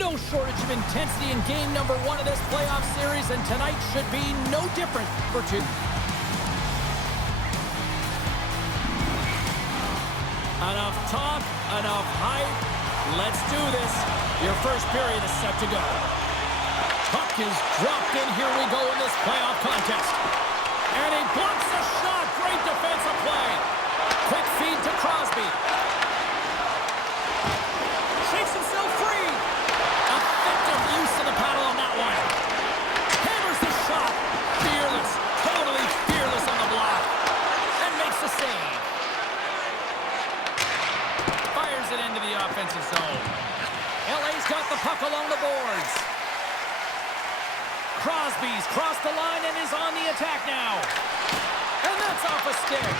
No shortage of intensity in game number 1 of this playoff series, and tonight should be no different for two. Enough talk, enough hype. Let's do this. Your first period is set to go. Puck is dropped in. Here we go in this playoff contest. And he blocks the shot. Great defensive play. Quick feed to Crosby. Shakes himself free. Effective use of the paddle on that one. Hammers the shot. Fearless. Totally fearless on the block. And makes the save. Fires it into the offensive zone. LA's got the puck along the boards. Crosby's crossed the line and is on the attack now. And that's off a stick.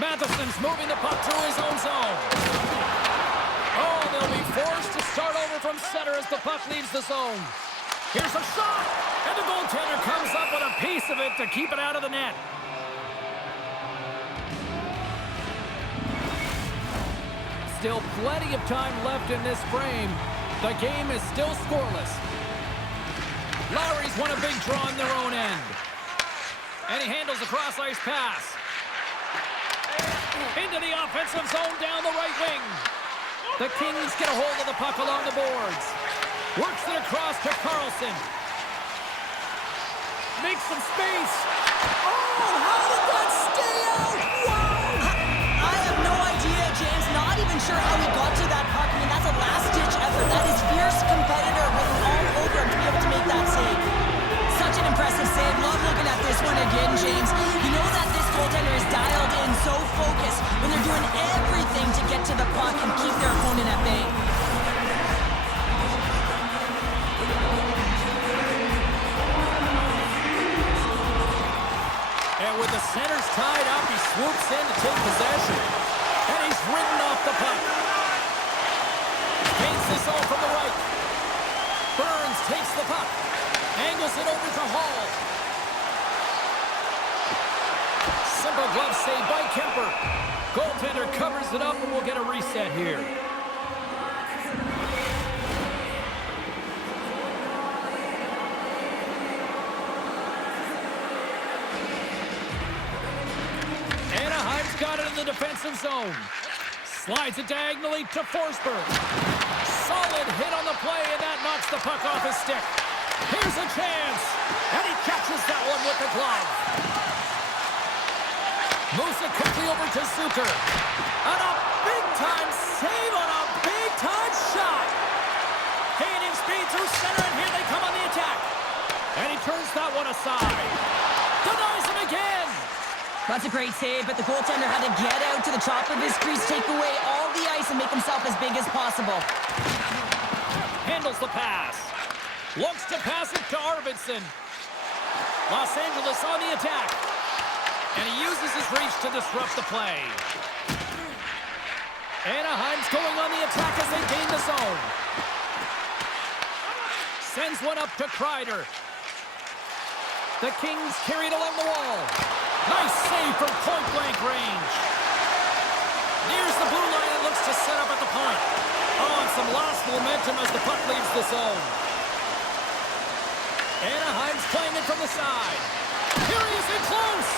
Matheson's moving the puck through his own zone. Oh, they'll be forced to start over from center as the puck leaves the zone. Here's a shot, and the goaltender comes up with a piece of it to keep it out of the net. Still plenty of time left in this frame. The game is still scoreless. Lowry's won a big draw on their own end. And he handles the cross-ice pass. Into the offensive zone down the right wing. The Kings get a hold of the puck along the boards. Works it across to Carlson. Makes some space. Oh, how did that stay out? Wow! I have no idea, James. Not even sure how he got to that puck. I mean, that's a last-ditch effort. That is fierce competitor written all over him to be able to make that save. Such an impressive save. Love looking at this one again, James. You know that this goaltender is dialed in, so focused when they're doing everything to get to the puck and keep their opponent at bay. And with the centers tied up, he swoops in to take possession. And he's ridden off the puck. Paints this all from the right. Burns takes the puck. Angles it over to Hall. Simple glove save by Kemper. Goaltender covers it up and we'll get a reset here. Anaheim's got it in the defensive zone. Slides it diagonally to Forsberg. Solid hit on the play, and that knocks the puck off his stick. Here's a chance, and he catches that one with the glove. Moves it quickly over to Zucker. And a big-time save on a big-time shot. Gaining speed through center, and here they come on the attack. And he turns that one aside. Denies him again. That's a great save, but the goaltender had to get out to the top of his crease, take away all the ice, and make himself as big as possible. Handles the pass. Looks to pass it to Arvidsson. Los Angeles on the attack. And he uses his reach to disrupt the play. Anaheim's going on the attack as they gain the zone. Sends one up to Kreider. The Kings carry it along the wall. Nice save from point-blank range. Nears the blue line and looks to set up at the point. Oh, and some lost momentum as the puck leaves the zone. Anaheim's playing it from the side. Here he is in close.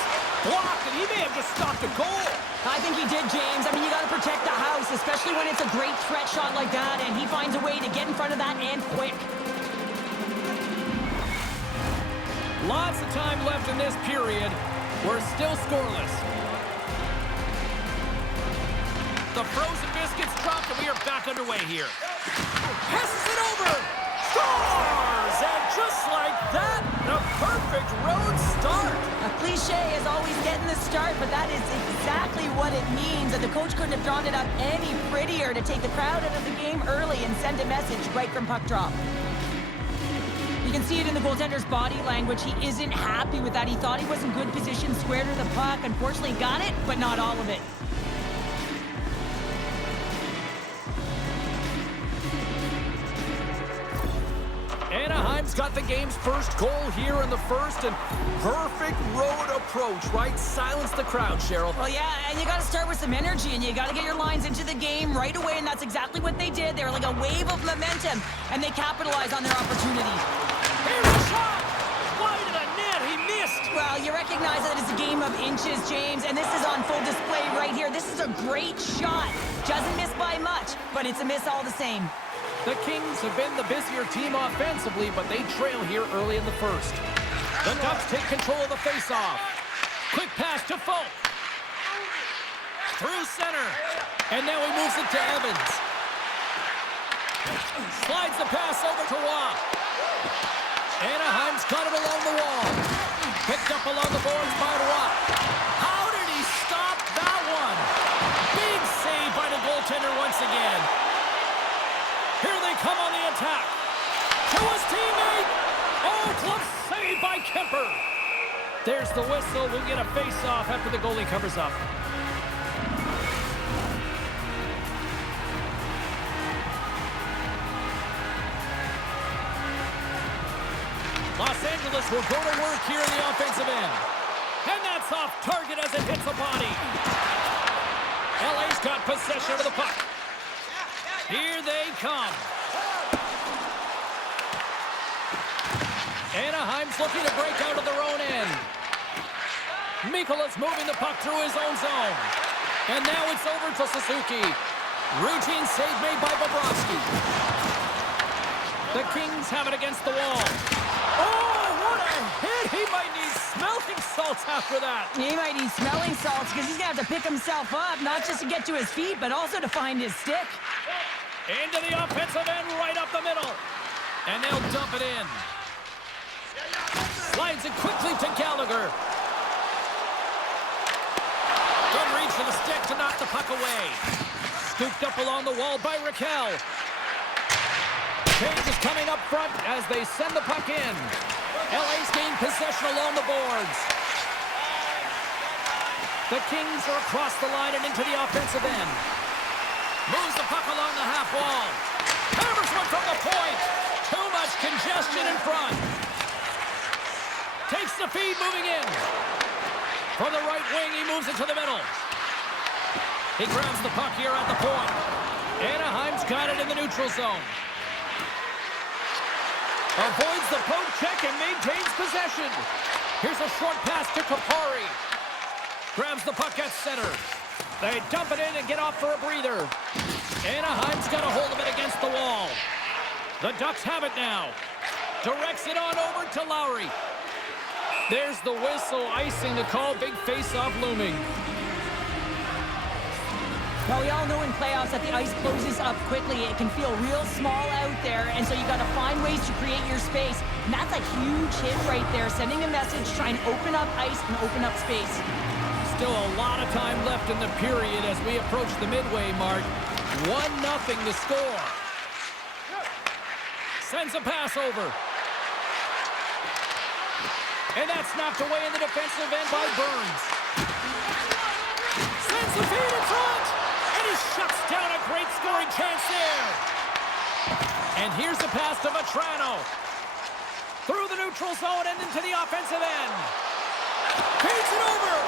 Blocked, and he may have just stopped a goal. I think he did, James. I mean, you got to protect the house, especially when it's a great threat shot like that, and he finds a way to get in front of that and quick. Lots of time left in this period. We're still scoreless. The frozen biscuits dropped, and we are back underway here. Passes it over. Scores! And just like that, the perfect road start. A cliche is always getting the start, but that is exactly what it means. And the coach couldn't have drawn it up any prettier to take the crowd out of the game early and send a message right from puck drop. You can see it in the goaltender's body language. He isn't happy with that. He thought he was in good position, square to the puck. Unfortunately, got it, but not all of it. Anaheim Kings got the game's first goal here in the first, and perfect road approach, right? Silence the crowd, Cheryl. Well, yeah, and you got to start with some energy, and you got to get your lines into the game right away, and that's exactly what they did. They were like a wave of momentum, and they capitalized on their opportunity. Here's a shot! Wide of the net, he missed! Well, you recognize that it's a game of inches, James, and this is on full display right here. This is a great shot. Doesn't miss by much, but it's a miss all the same. The Kings have been the busier team offensively, but they trail here early in the first. The Ducks take control of the faceoff. Quick pass to Folk. Through center. And now he moves it to Evans. Slides the pass over to Waugh. Anaheim's got it along the wall. Picked up along the boards by Waugh. How did he stop that one? Big save by the goaltender once again. Here they come on the attack. To his teammate. Oh, glove save by Kemper. There's the whistle. We'll get a face-off after the goalie covers up. Los Angeles will go to work here in the offensive end. And that's off target as it hits the body. LA's got possession of the puck. Here they come. Anaheim's looking to break out of their own end. Mikola's moving the puck through his own zone. And now it's over to Suzuki. Routine save made by Bobrovsky. The Kings have it against the wall. Oh, what a hit! He might need smelling salts after that. He might need smelling salts because he's going to have to pick himself up, not just to get to his feet, but also to find his stick. Into the offensive end, right up the middle. And they'll dump it in. Slides it quickly to Gallagher. Good reach for the stick to knock the puck away. Scooped up along the wall by Raquel. Change is coming up front as they send the puck in. LA's gained possession along the boards. The Kings are across the line and into the offensive end. Moves the puck along the half wall. Hammers one from the point. Too much congestion in front. Takes the feed moving in. From the right wing, he moves it to the middle. He grabs the puck here at the point. Anaheim's got it in the neutral zone. Avoids the poke check and maintains possession. Here's a short pass to Kapari. Grabs the puck at center. They dump it in and get off for a breather. Anaheim's got a hold of it against the wall. The Ducks have it now. Directs it on over to Lowry. There's the whistle, icing the call. Big face-off looming. Well, we all know in playoffs that the ice closes up quickly. It can feel real small out there, and so you got to find ways to create your space. And that's a huge hit right there, sending a message, trying to open up ice and open up space. Still a lot of time left in the period as we approach the midway mark. 1-0 to score. Sends a pass over. And that's knocked away in the defensive end by Burns. Sends the feed in front. And he shuts down a great scoring chance there. And here's the pass to Vetrano. Through the neutral zone and into the offensive end. Feeds it over.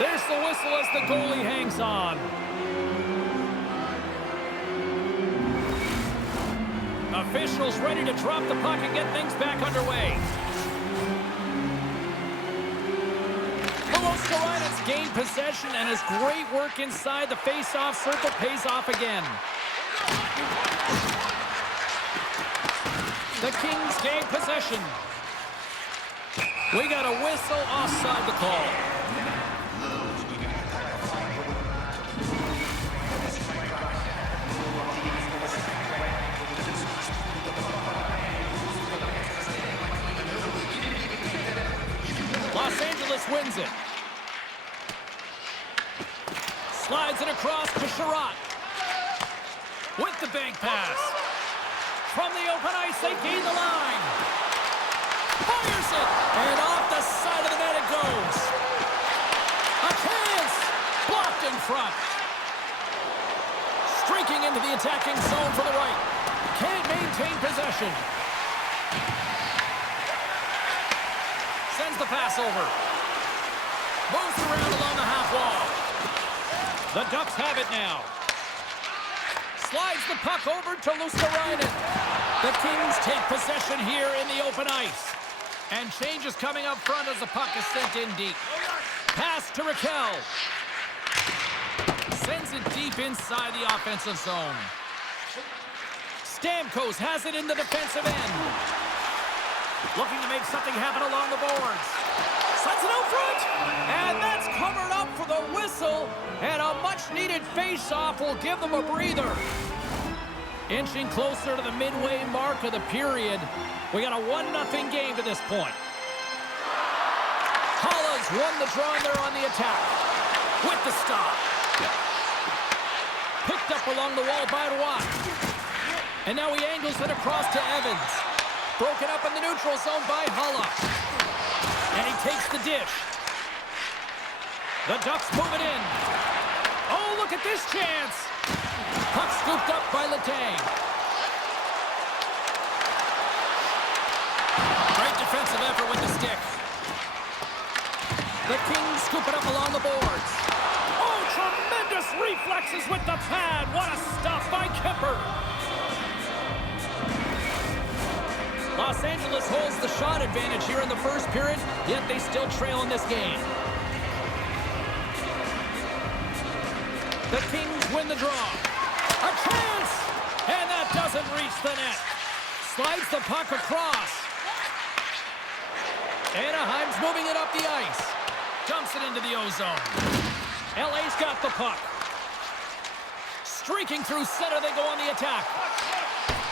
There's the whistle as the goalie hangs on. Officials ready to drop the puck and get things back underway. It's gained possession, and his great work inside the face-off circle pays off again. The Kings gain possession. We got a whistle offside the call. Los Angeles wins it. Slides it across to Sherratt. With the bank pass. From the open ice, they gain the line. Fires it. And off the side of the net it goes. A chance. Blocked in front. Streaking into the attacking zone for the right. Can't maintain possession. Sends the pass over. Moves around along the half wall. The Ducks have it now. Slides the puck over to Luskarainen. The Kings take possession here in the open ice. And change is coming up front as the puck is sent in deep. Pass to Raquel. Sends it deep inside the offensive zone. Stamkos has it in the defensive end. Looking to make something happen along the boards. Sends it out front. And that's covered up for the whistle. And a much-needed face-off will give them a breather. Inching closer to the midway mark of the period. We got a 1-0 game to this point. Holla's won the draw and they're on the attack. With the stop. Picked up along the wall by Roy. And now he angles it across to Evans. Broken up in the neutral zone by Holla. And he takes the dish. The Ducks move it in. Oh, look at this chance. Puck scooped up by Letang. Great defensive effort with the stick. The Kings scoop it up along the boards. Oh, tremendous reflexes with the pad. What a stop by Kemper. Los Angeles holds the shot advantage here in the first period, yet they still trail in this game. The Kings win the draw. A chance! And that doesn't reach the net. Slides the puck across. Anaheim's moving it up the ice. Dumps it into the ozone. LA's got the puck. Streaking through center, they go on the attack.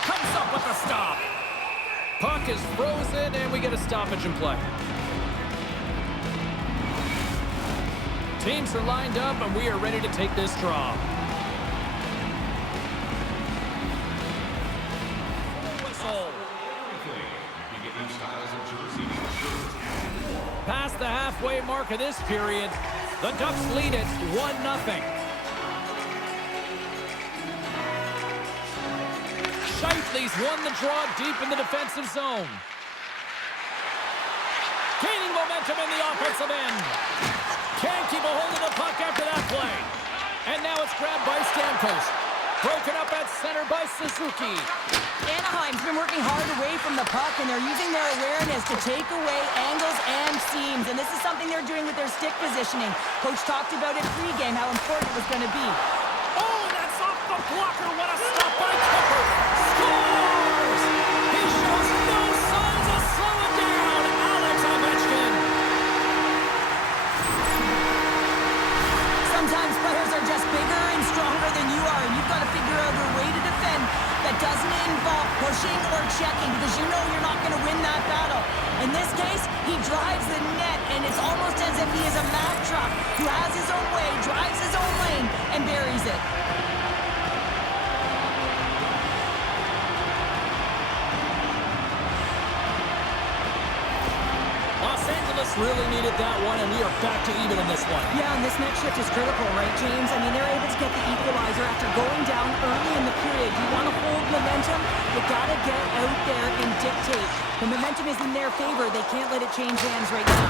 Comes up with the stop. Puck is frozen, and we get a stoppage in play. Teams are lined up, and we are ready to take this draw. Whistle. Past the halfway mark of this period, the Ducks lead it 1-0. Scheifele's won the draw deep in the defensive zone. Gaining momentum in the offensive end. Can't keep a hold of the puck after that play. And now it's grabbed by Stamkos. Broken up at center by Suzuki. Anaheim's been working hard away from the puck, and they're using their awareness to take away angles and seams. And this is something they're doing with their stick positioning. Coach talked about it pregame, how important it was going to be. Oh, that's off the blocker. What a stop by Kemper. Scores! He shows no signs of slowing down. Alex Ovechkin. Sometimes players are just bigger and stronger than you are, and you've got to figure out a way to defend that doesn't involve pushing or checking, because you know you're not going to win that battle. In this case, he drives the net, and it's almost as if he is a Mack truck who has his own way, drives his own lane, and buries it. Really needed that one, and we are back to even in this one. Yeah, and this next shift is critical, right, James? I mean, they're able to get the equalizer after going down early in the period. You want to hold momentum, you got to get out there and dictate. The momentum is in their favor. They can't let it change hands right now.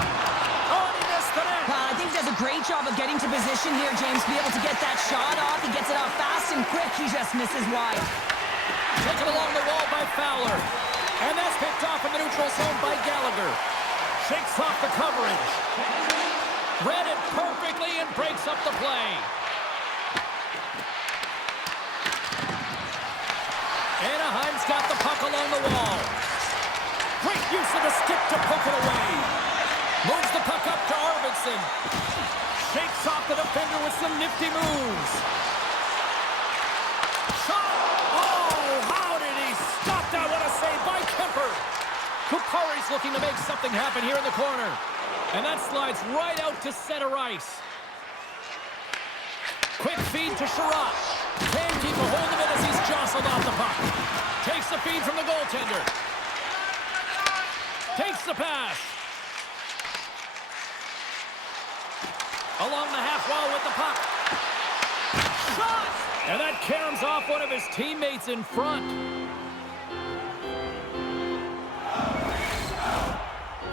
Oh, he missed the net. I think he does a great job of getting to position here, James, to be able to get that shot off. He gets it off fast and quick. He just misses wide. Taken along the wall by Fowler. And that's picked off in the neutral zone by Gallagher. Shakes off the coverage. Read it perfectly and breaks up the play. Anaheim's got the puck along the wall. Great use of the stick to poke it away. Moves the puck up to Arvidsson. Shakes off the defender with some nifty moves. Shot! Oh, how did he stop that? What a save by Kemper. Kupari's looking to make something happen here in the corner. And that slides right out to center ice. Quick feed to Sherratt. Can't keep a hold of it as he's jostled off the puck. Takes the feed from the goaltender. Takes the pass. Along the half wall with the puck. Shot! And that caroms off one of his teammates in front.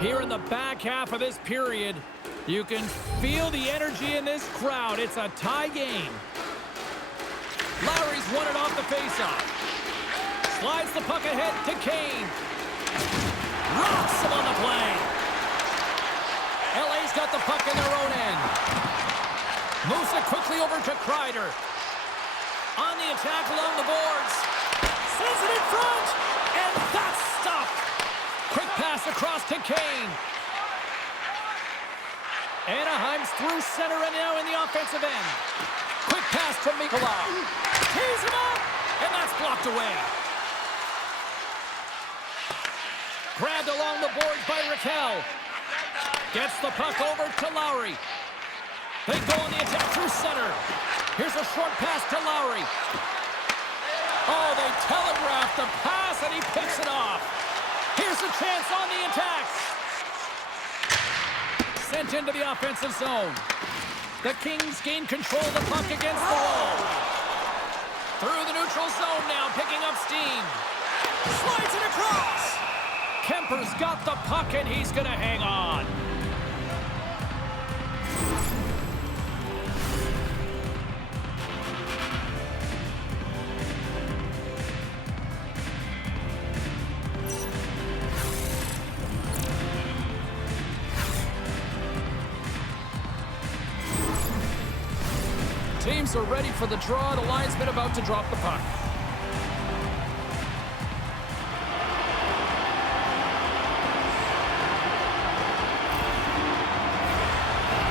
Here in the back half of this period, you can feel the energy in this crowd. It's a tie game. Lowry's won it off the faceoff. Slides the puck ahead to Kane. Rocks him on the play. LA's got the puck in their own end. Moves it quickly over to Kreider. On the attack along the boards. Sends it in front. And that's stopped. Quick pass across to Kane. Anaheim's through center and now in the offensive end. Quick pass to Mikolaw. Tees him up. And that's blocked away. Grabbed along the boards by Raquel. Gets the puck over to Lowry. They go on the attack through center. Here's a short pass to Lowry. Oh, they telegraphed the pass, and he picks it off. Here's a chance on the attack. Sent into the offensive zone. The Kings gain control of the puck against the wall. Through the neutral zone now, picking up steam. Slides it across. Kemper's got the puck, and he's going to hang on. Teams are ready for the draw. The linesman about to drop the puck.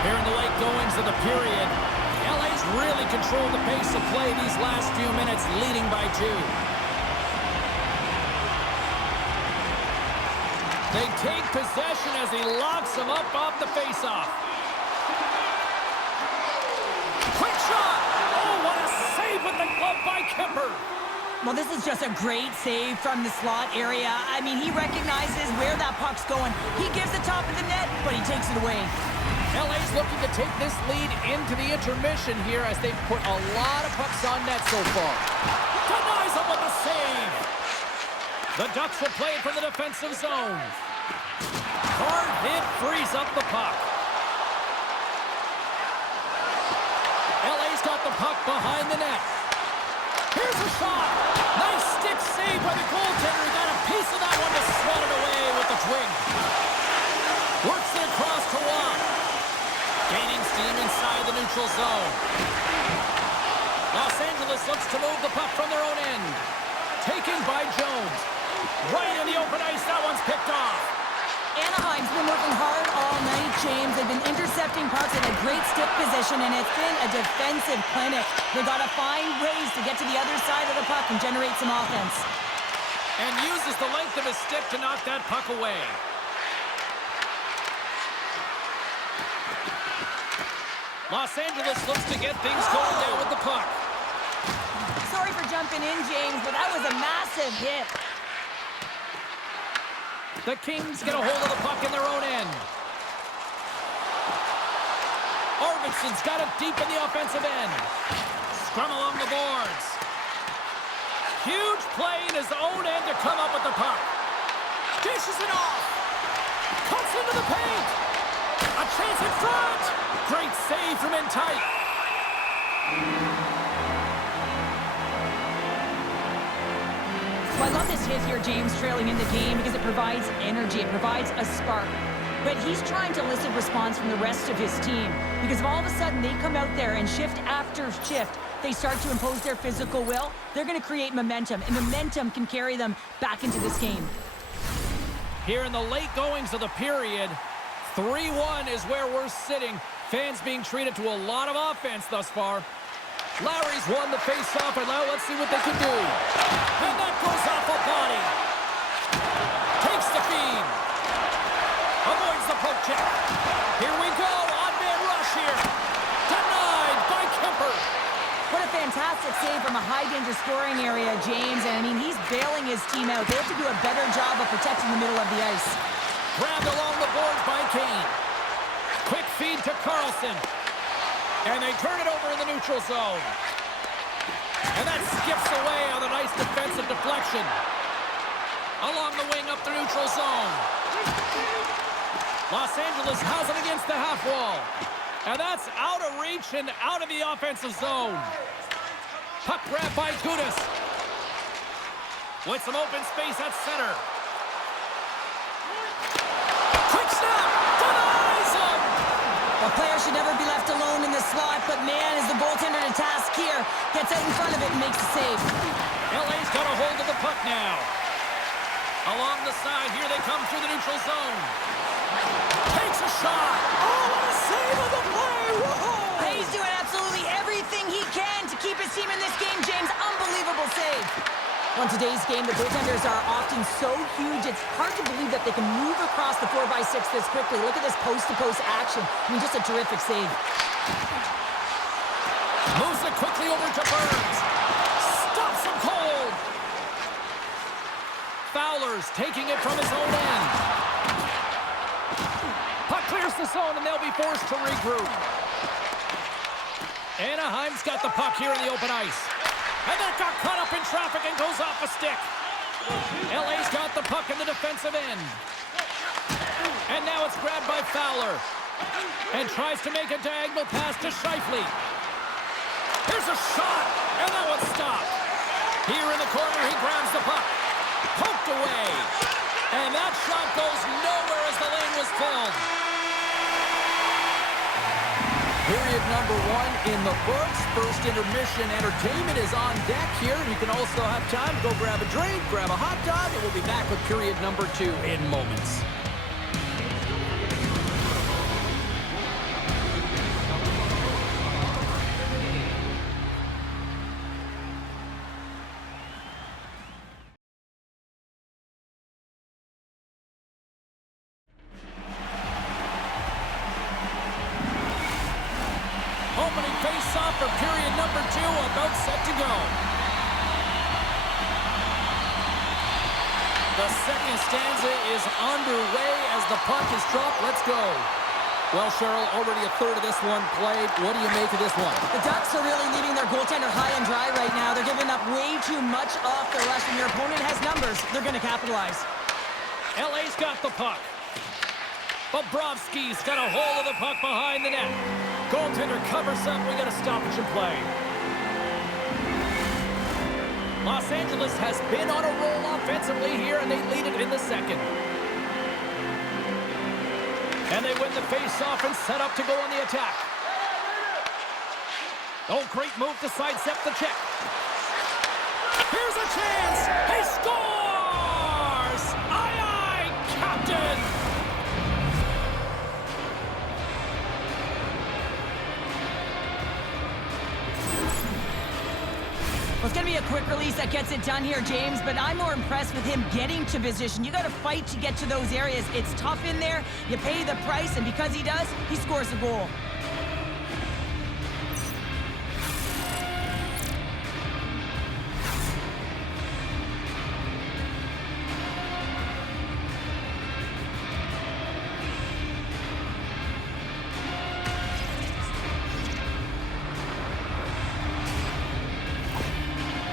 Here in the late goings of the period, LA's really controlled the pace of play these last few minutes, leading by 2. They take possession as he locks them up off the faceoff. Quick shot! Oh, what a save with the glove by Kemper! Well, this is just a great save from the slot area. I mean, he recognizes where that puck's going. He gives the top of the net, but he takes it away. LA's looking to take this lead into the intermission here as they've put a lot of pucks on net so far. Denies him with the save. The Ducks will play it from the defensive zone. Hard hit frees up the puck. LA's got the puck behind the net. Here's a shot. Nice stick save by the goaltender. He got a piece of that one to swat it away with the twig. Works it across to Watt. Gaining steam inside the neutral zone. Los Angeles looks to move the puck from their own end. Taken by Jones. Right in the open ice, that one's picked off. Anaheim's been working hard all night, James. They've been intercepting pucks in a great stick position, and it's been a defensive clinic. They've got to find ways to get to the other side of the puck and generate some offense. And uses the length of his stick to knock that puck away. Los Angeles looks to get things going down with the puck. Sorry for jumping in, James, but that was a massive hit. The Kings get a hold of the puck in their own end. Arvidsson's got it deep in the offensive end. Scrum along the boards. Huge play in his own end to come up with the puck. Dishes it off. Cuts into the paint. A chance in front. Great save from in tight. Well, I love this hit here, James, trailing in the game because it provides energy. It provides a spark. But he's trying to elicit response from the rest of his team because if all of a sudden they come out there and shift after shift, they start to impose their physical will, they're going to create momentum, and momentum can carry them back into this game. Here in the late goings of the period, 3-1 is where we're sitting. Fans being treated to a lot of offense thus far. Lowry's won the face-off, and now let's see what they can do. And that goes off a body. Takes the feed. Avoids the poke check. Here we go. Odd-man rush here. Denied by Kemper. What a fantastic save from a high-danger scoring area, James. And, I mean, he's bailing his team out. They have to do a better job of protecting the middle of the ice. Grabbed along the boards by Kane. Quick feed to Carlson. And they turn it over in the neutral zone. And that skips away on a nice defensive deflection. Along the wing up the neutral zone. Los Angeles has it against the half wall. And that's out of reach and out of the offensive zone. Puck grab by Gudas. With some open space at center. Quick snap! Denies him! A player should never be left alone in the slot, but man, is the goaltender to task here. Gets out in front of it and makes the save. LA's got a hold of the puck now. Along the side, here they come through the neutral zone. Takes a shot. Oh, what a save of the play! Whoa! He's doing absolutely everything he can to keep his team in this game, James. Unbelievable save. On today's game, the goaltenders are often so huge, it's hard to believe that they can move across the 4x6 this quickly. Look at this post-to-post action. I mean, just a terrific save. Moves it quickly over to Burns. Stops him cold. Fowler's taking it from his own end. Puck clears the zone, and they'll be forced to regroup. Anaheim's got the puck here in the open ice. And that got caught up in traffic and goes off a stick. LA's got the puck in the defensive end. And now it's grabbed by Fowler. And tries to make a diagonal pass to Scheifele. Here's a shot, and that one's stopped. Here in the corner, he grabs the puck. Poked away. And that shot goes nowhere as the lane was filled. Period number 1 in the books. First intermission entertainment is on deck here. You can also have time to go grab a drink, grab a hot dog, and we'll be back with period number 2 in moments. Opening face-off for period number 2, about set to go. The second stanza is underway as the puck is dropped. Let's go. Well, Cheryl, already a third of this one played. What do you make of this one? The Ducks are really leaving their goaltender high and dry right now. They're giving up way too much off the rush. When your opponent has numbers, they're going to capitalize. LA's got the puck. Bobrovsky's got a hold of the puck behind the net. Goaltender covers up. We got a stoppage in play. Los Angeles has been on a roll offensively here, and they lead it in the second. And they win the face-off and set up to go on the attack. Oh, great move to sidestep the check. Here's a chance. He scores! Aye, aye, Captain! Well, it's going to be a quick release that gets it done here, James, but I'm more impressed with him getting to position. You got to fight to get to those areas. It's tough in there. You pay the price, and because he does, he scores a goal.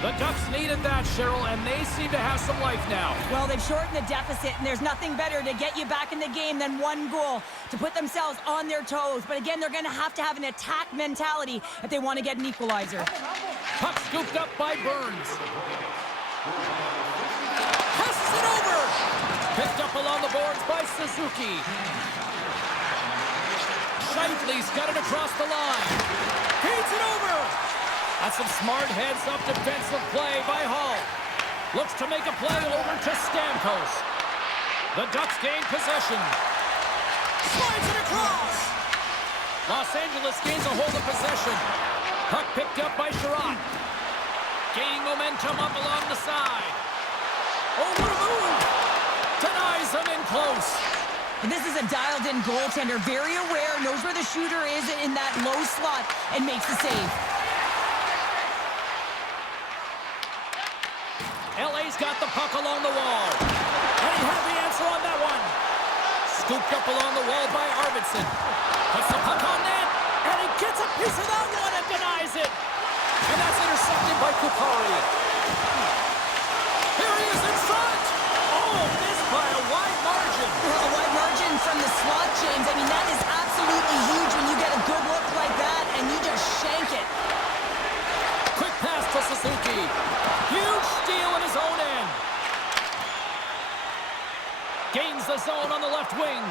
The Ducks needed that, Cheryl, and they seem to have some life now. Well, they've shortened the deficit, and there's nothing better to get you back in the game than one goal to put themselves on their toes. But again, they're going to have an attack mentality if they want to get an equalizer. Puck scooped up by Burns. Passes it over. Picked up along the boards by Suzuki. Scheifele's got it across the line. Feeds it over. That's some smart heads-up defensive play by Hall. Looks to make a play over to Stamkos. The Ducks gain possession. Slides it across. Los Angeles gains a hold of possession. Puck picked up by Sherratt. Gaining momentum up along the side. Over the move. Denies him in close. This is a dialed-in goaltender, very aware, knows where the shooter is in that low slot, and makes the save. LA's got the puck along the wall. And he had the answer on that one. Scooped up along the wall by Arvidsson. Puts the puck on net, and he gets a piece of that one and denies it. And that's intercepted by Kupari. Here he is in front. Oh, missed by a wide margin. Well, a wide margin from the slot, Gains the zone on the left wing.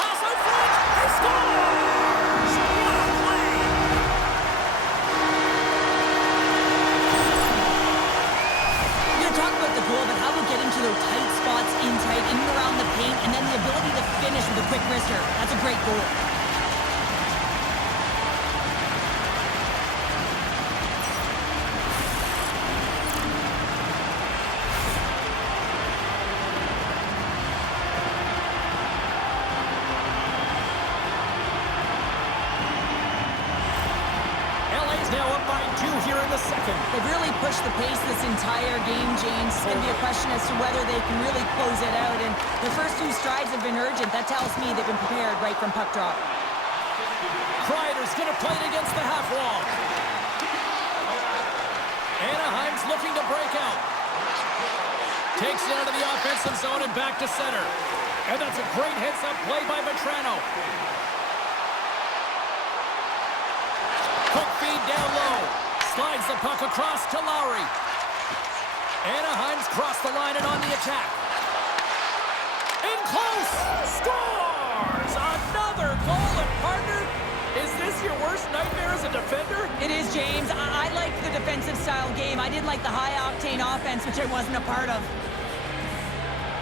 Pass out front. He scores! What a play! We're going to talk about the goal, but how about getting to those tight spots in and around the paint, and then the ability to finish with a quick wrister. That's a great goal. Now up by 2 here in the second. They've really pushed the pace this entire game, James. It's going to be a question as to whether they can really close it out. And the first 2 strides have been urgent. That tells me they've been prepared right from puck drop. Kreider's going to play it against the half wall. Anaheim's looking to break out. Takes it out of the offensive zone and back to center. And that's a great heads-up play by Vetrano. Quick feed down low. Slides the puck across to Lowry. Anaheim's crossed the line and on the attack. In close! Scores! Another goal, and partner, is this your worst nightmare as a defender? It is, James. I like the defensive style game. I didn't like the high-octane offense, which I wasn't a part of.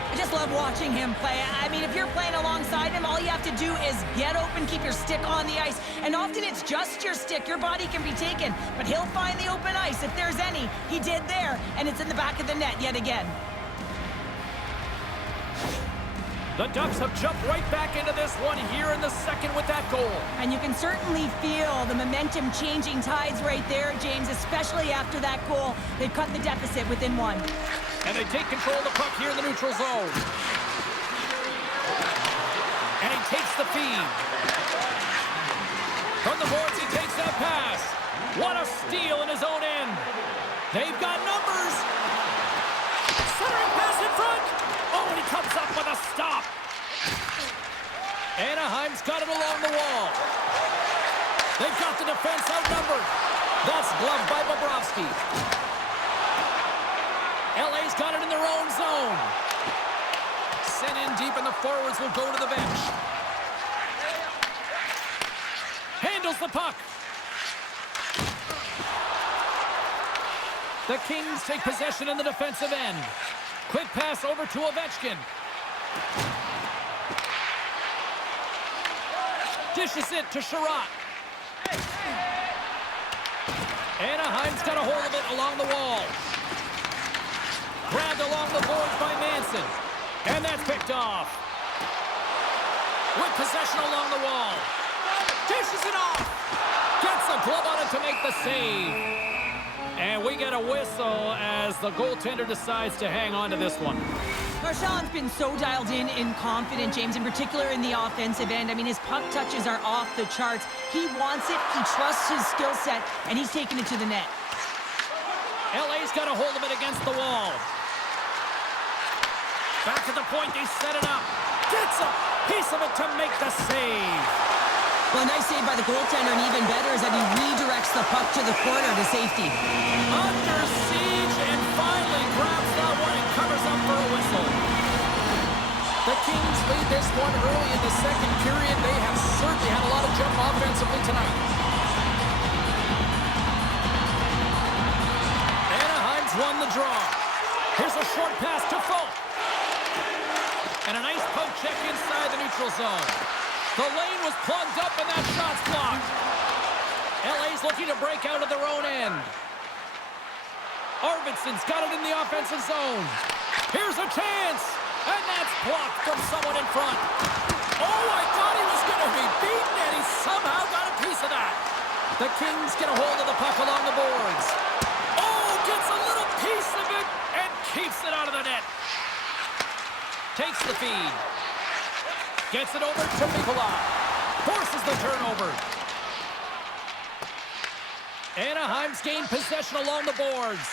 I just love watching him play. I mean, if you're playing alongside him, all you have to do is get open, keep your stick on the ice. And often it's just your stick. Your body can be taken, but he'll find the open ice if there's any. He did there, and it's in the back of the net yet again. The Ducks have jumped right back into this one here in the second with that goal. And you can certainly feel the momentum changing tides right there, James, especially after that goal. They've cut the deficit within 1. And they take control of the puck here in the neutral zone. And he takes the feed. From the boards, he takes that pass. What a steal in his own end. They've got numbers. Centering pass in front. Oh, and he comes up with a stop. Anaheim's got it along the wall. They've got the defense outnumbered. That's gloved by Bobrovsky. LA's got it in their own zone. Sent in deep, and the forwards will go to the bench. Handles the puck. The Kings take possession in the defensive end. Quick pass over to Ovechkin. Dishes it to Sherratt. Anaheim's got a hold of it along the wall. Grabbed along the boards by Manson. And that's picked off. With possession along the wall. Dishes it off. Gets a glove on it to make the save. And we get a whistle as the goaltender decides to hang on to this one. Marchand's been so dialed in and confident, James, in particular in the offensive end. I mean, his puck touches are off the charts. He wants it, he trusts his skill set, and he's taking it to the net. LA's got a hold of it against the wall. Back to the point, they set it up. Gets a piece of it to make the save. Well, a nice save by the goaltender, and even better is that he redirects the puck to the corner to safety. Under siege, and finally grabs that one and covers up for a whistle. The Kings lead this one early in the second period. They have certainly had a lot of jump offensively tonight. Anaheim's won the draw. Here's a short pass to Folk. And a nice poke check inside the neutral zone. The lane was plugged up and that shot's blocked. LA's looking to break out of their own end. Arvidsson's got it in the offensive zone. Here's a chance. And that's blocked from someone in front. Oh, I thought he was going to be beaten, and he somehow got a piece of that. The Kings get a hold of the puck along the boards. Oh, gets a little piece of it and keeps it out of the net. Takes the feed. Gets it over to Nikolai. Forces the turnover. Anaheim's gained possession along the boards.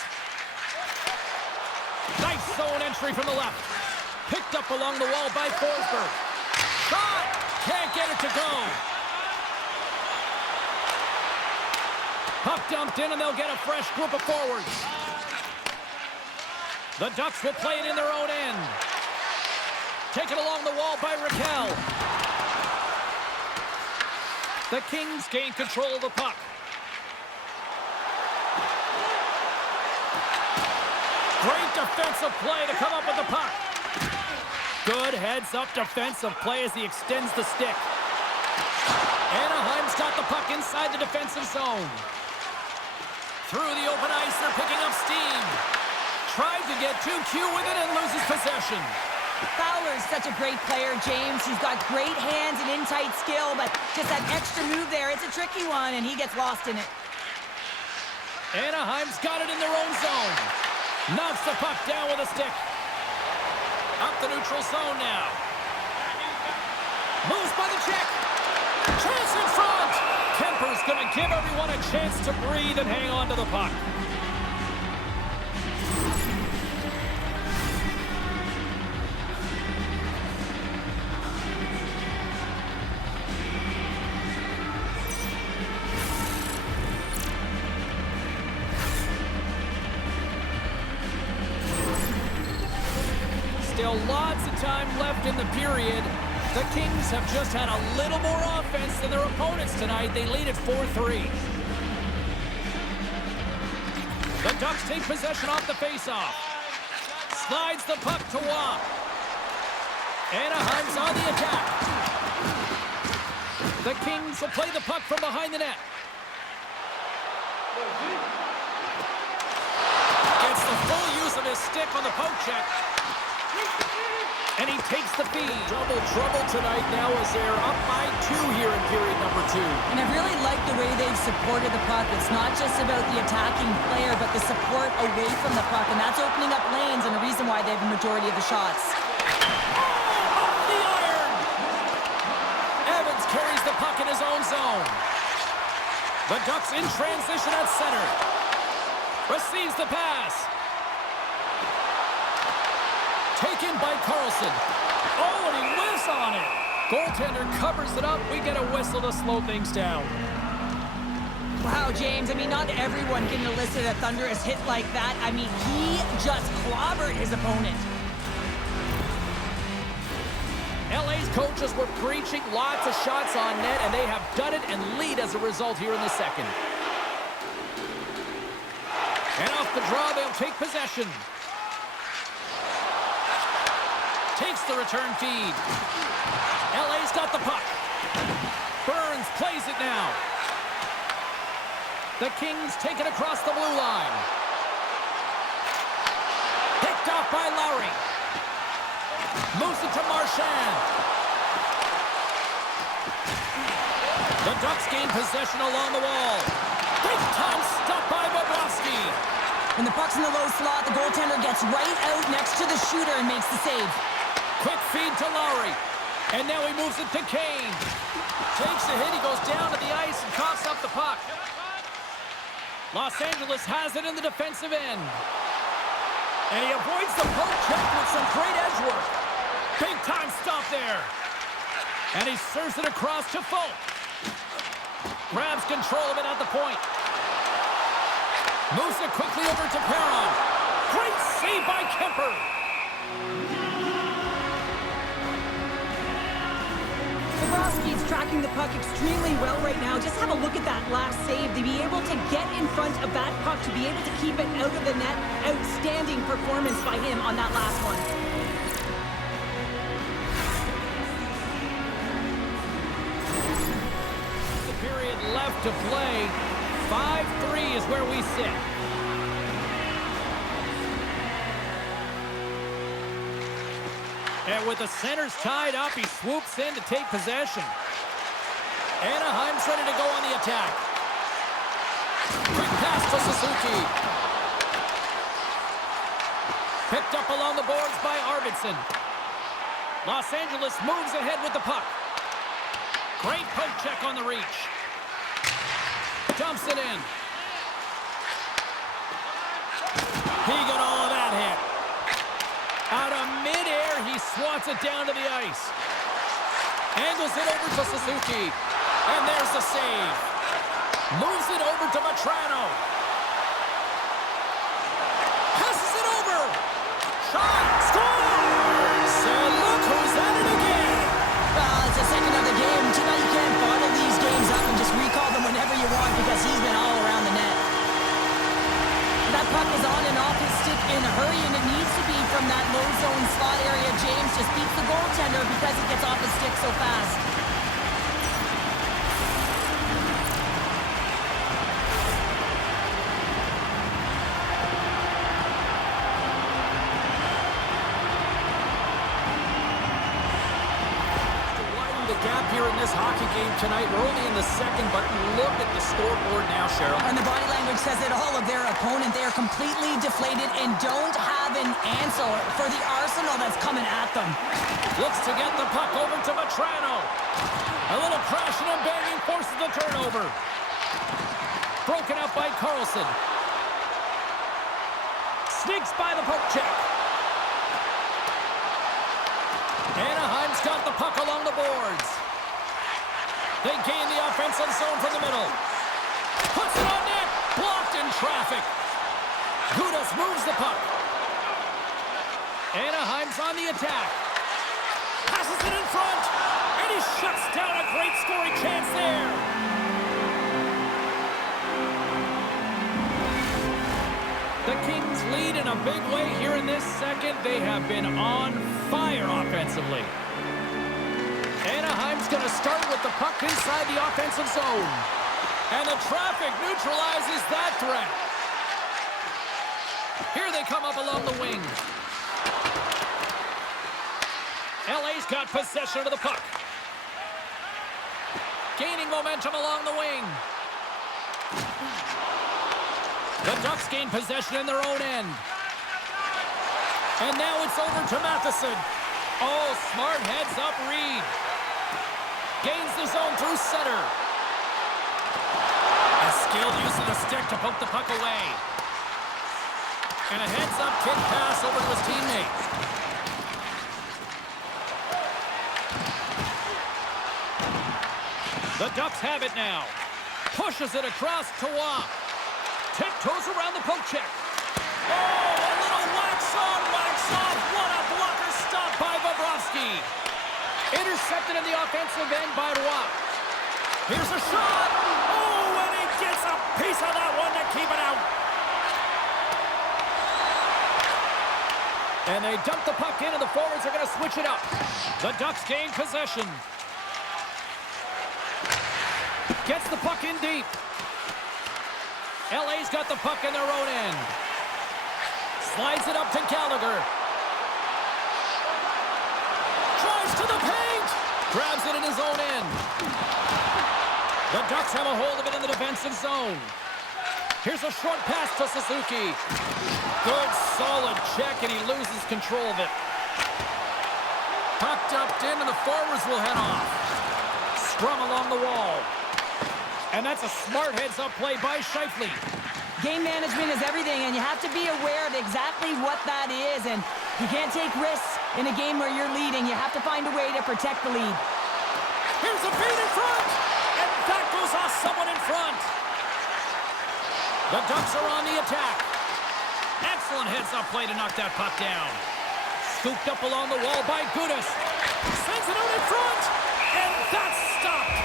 Nice zone entry from the left. Picked up along the wall by Forsberg. Shot! Can't get it to go. Puck dumped in, and they'll get a fresh group of forwards. The Ducks will play it in their own end. taken along the wall by Raquel. The Kings gain control of the puck. Great defensive play to come up with the puck. Good heads-up defensive play as he extends the stick. Anaheim's got the puck inside the defensive zone. Through the open ice, they're picking up steam. Tried to get too cute with it and loses possession. Fowler's such a great player, James. He's got great hands and in-tight skill, but just that extra move there, it's a tricky one, and he gets lost in it. Anaheim's got it in their own zone. Knocks the puck down with a stick. Up the neutral zone now. Moves by the check. Chance in front. Kemper's going to give everyone a chance to breathe and hang on to the puck. Still lots of time left in the period. The Kings have just had a little more offense than their opponents tonight. They lead at 4-3. The Ducks take possession off the faceoff. Slides the puck to Waugh. Anaheim's on the attack. The Kings will play the puck from behind the net. Gets the full use of his stick on the poke check. And he takes the feed. Double trouble tonight now as they're up by 2 here in period number 2. And I really like the way they've supported the puck. It's not just about the attacking player, but the support away from the puck. And that's opening up lanes and a reason why they have the majority of the shots. Oh, off the iron! Evans carries the puck in his own zone. The Ducks in transition at center. Receives the pass. Taken by Carlson. Oh, and he whiffs on it. Goaltender covers it up. We get a whistle to slow things down. Wow, James, I mean, not everyone can elicit a thunderous hit like that. I mean, he just clobbered his opponent. LA's coaches were preaching lots of shots on net, and they have done it and lead as a result here in the second. And off the draw, they'll take possession. Takes the return feed. LA's got the puck. Burns plays it now. The Kings take it across the blue line. Picked off by Lowry. Moves it to Marchand. The Ducks gain possession along the wall. Big time stop by Bobrovsky. When the puck's in the low slot, the goaltender gets right out next to the shooter and makes the save. Quick feed to Lowry. And now he moves it to Kane. Takes a hit. He goes down to the ice and coughs up the puck. Los Angeles has it in the defensive end. And he avoids the poke check with some great edge work. Big time stop there. And he serves it across to Folk. Grabs control of it at the point. Moves it quickly over to Perron. Great save by Kemper. Bobrovsky's tracking the puck extremely well right now. Just have a look at that last save. To be able to get in front of that puck, to be able to keep it out of the net. Outstanding performance by him on that last one. The period left to play. 5-3 is where we sit. And with the centers tied up, he swoops in to take possession. Anaheim's ready to go on the attack. Quick pass to Suzuki. Picked up along the boards by Arvidsson. Los Angeles moves ahead with the puck. Great poke check on the reach. Dumps it in. He got all of that hit. Out of midair, he swats it down to the ice. Angles it over to Suzuki. And there's the save. Moves it over to Matrano. Passes it over. Shot. Scores! And look who's the goaltender because he gets off his stick so fast. Gap here in this hockey game tonight. We're only in the second, but look at the scoreboard now, Cheryl. And the body language says it all of their opponent. They are completely deflated and don't have an answer for the arsenal that's coming at them. Looks to get the puck over to Vetrano. A little crashing and banging forces the turnover. Broken up by Carlson. Sneaks by the poke check. Anaheim's got the puck along the boards. They gain the offensive zone from the middle. Puts it on net. Blocked in traffic. Gudas moves the puck. Anaheim's on the attack. Passes it in front. And he shuts down a great scoring chance there. The Kings lead in a big way here in this second. They have been on fire offensively. Anaheim's going to start with the puck inside the offensive zone. And the traffic neutralizes that threat. Here they come up along the wing. LA's got possession of the puck. Gaining momentum along the wing. The Ducks gain possession in their own end. And now it's over to Matheson. Oh, smart heads-up read. Gains the zone through center. A skilled use of the stick to poke the puck away. And a heads-up kick pass over to his teammate. The Ducks have it now. Pushes it across to Watt. Tiptoes around the poke check. Oh, a little wax on, wax off. What a blocker stop by Bobrovsky. Intercepted in the offensive end by Watt. Here's a shot. Oh, and he gets a piece of that one to keep it out. And they dump the puck in, and the forwards are going to switch it up. The Ducks gain possession. Gets the puck in deep. LA's got the puck in their own end. Slides it up to Gallagher. Drives to the paint. Grabs it in his own end. The Ducks have a hold of it in the defensive zone. Here's a short pass to Suzuki. Good, solid check, and he loses control of it. Puck dumped in, and the forwards will head off. Scrum along the wall. And that's a smart heads-up play by Scheifele. Game management is everything, and you have to be aware of exactly what that is. And you can't take risks in a game where you're leading. You have to find a way to protect the lead. Here's a feed in front, and that goes off someone in front. The Ducks are on the attack. Excellent heads-up play to knock that puck down. Scooped up along the wall by Gudas. Sends it out in front, and that's stopped.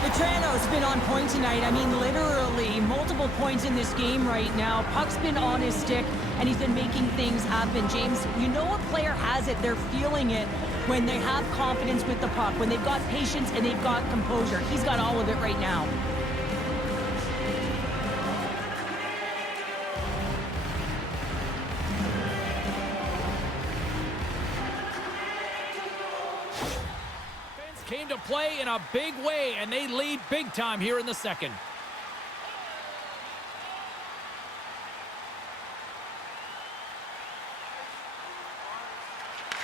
Vetrano's been on point tonight. I mean, literally multiple points in this game right now. Puck's been on his stick, and he's been making things happen. James, you know a player has it. They're feeling it when they have confidence with the puck, when they've got patience and they've got composure. He's got all of it right now. Came to play in a big way, and they lead big time here in the second.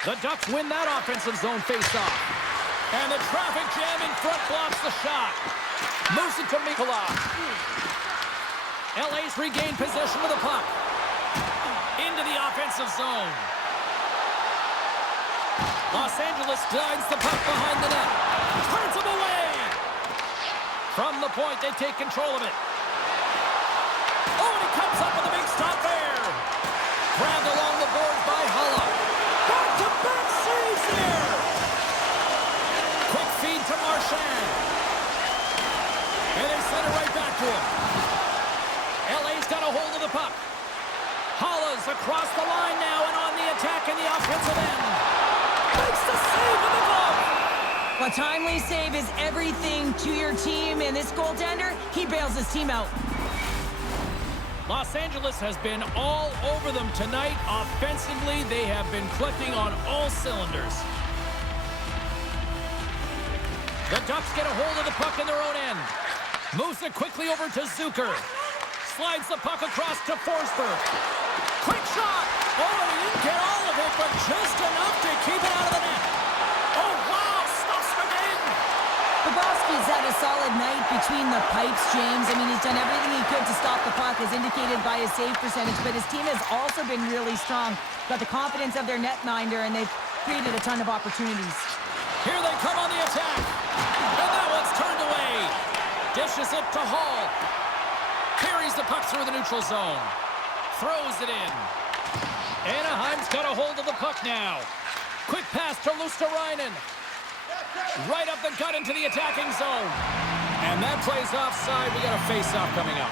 The Ducks win that offensive zone face-off. And the traffic jam in front blocks the shot. Moves it to Mikula. LA's regained possession of the puck. Into the offensive zone. Los Angeles glides the puck behind the net. Turns him away. From the point, they take control of it. Oh, and he comes up with a big stop there. Grabbed along the boards by Hulla. Back-to-back saves here. Quick feed to Marchand. And they send it right back to him. LA's got a hold of the puck. Halla's pass across the line now and on the attack in the offensive end. Makes the save with the glove. A timely save is everything to your team, and this goaltender, he bails his team out. Los Angeles has been all over them tonight. Offensively, they have been clicking on all cylinders. The Ducks get a hold of the puck in their own end. Moves it quickly over to Zucker. Slides the puck across to Forsberg. Quick shot! Oh, and he didn't get all of it, but just enough to keep it out of the net. Oh, wow! Stops the game! Bobrovsky's had a solid night between the pipes, James. I mean, he's done everything he could to stop the puck, as indicated by his save percentage, but his team has also been really strong. Got the confidence of their netminder, and they've created a ton of opportunities. Here they come on the attack. And that one's turned away. Dishes it to Hall. Carries the puck through the neutral zone. Throws it in. Anaheim's got a hold of the puck now. Quick pass to Luosterainen. Right up the gut into the attacking zone. And that plays offside. We got a face-off coming up.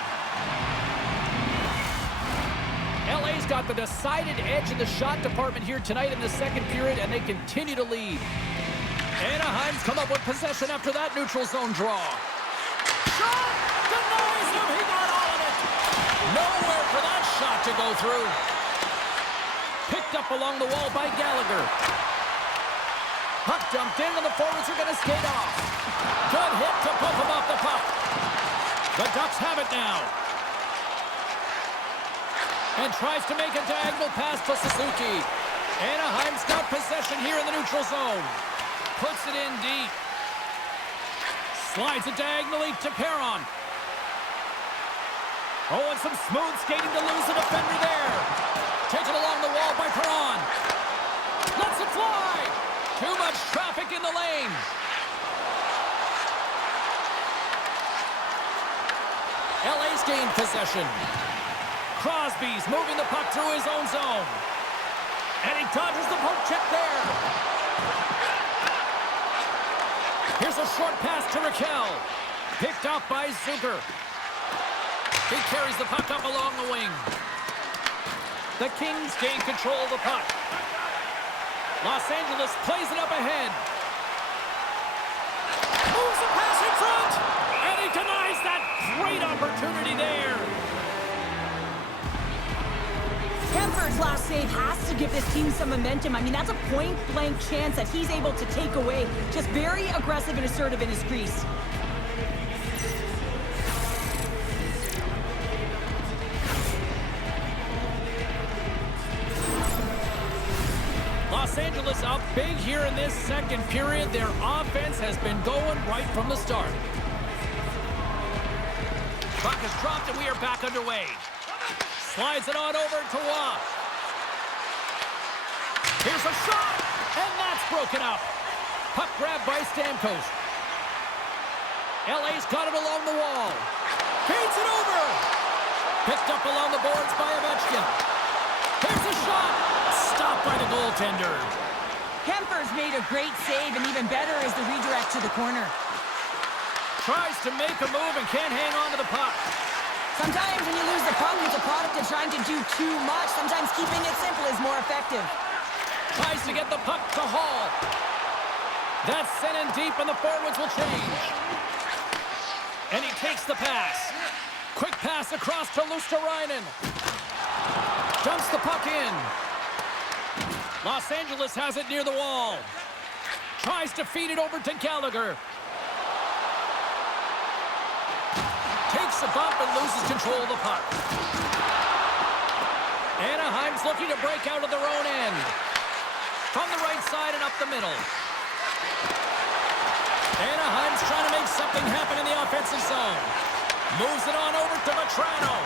LA's got the decided edge in the shot department here tonight in the second period, and they continue to lead. Anaheim's come up with possession after that neutral zone draw. Shot! Denies him! He got all of it! Nowhere for that shot to go through. Picked up along the wall by Gallagher. Puck dumped in, and the forwards are going to skate off. Good hit to pump him off the puck. The Ducks have it now. And tries to make a diagonal pass to Suzuki. Anaheim's got possession here in the neutral zone. Puts it in deep. Slides it diagonally to Perron. Oh, and some smooth skating to lose a defender there. Taken along the wall by Perron. Lets it fly. Too much traffic in the lane. LA's gained possession. Crosby's moving the puck through his own zone. And he dodges the poke check there. Here's a short pass to Raquel. Picked up by Zucker. He carries the puck up along the wing. The Kings gain control of the puck. Los Angeles plays it up ahead. Moves the pass in front. And he denies that great opportunity there. Kemper's last save has to give this team some momentum. I mean, that's a point-blank chance that he's able to take away. Just very aggressive and assertive in his crease. Los Angeles up big here in this second period. Their offense has been going right from the start. Puck is dropped and we are back underway. Slides it on over to Waugh. Here's a shot, and that's broken up. Puck grabbed by Stamkos. LA's got it along the wall. Feeds it over. Picked up along the boards by Ovechkin. Here's a shot. Stopped by the goaltender. Kemper's made a great save, and even better is the redirect to the corner. Tries to make a move and can't hang on to the puck. Sometimes when you lose the puck, it's a product of trying to do too much. Sometimes keeping it simple is more effective. Tries to get the puck to Hall. That's sent in deep, and the forwards will change. And he takes the pass. Quick pass across to Luosterainen. Dumps the puck in. Los Angeles has it near the wall. Tries to feed it over to Gallagher. Takes a bump and loses control of the puck. Anaheim's looking to break out of their own end. From the right side and up the middle. Anaheim's trying to make something happen in the offensive zone. Moves it on over to Vetrano.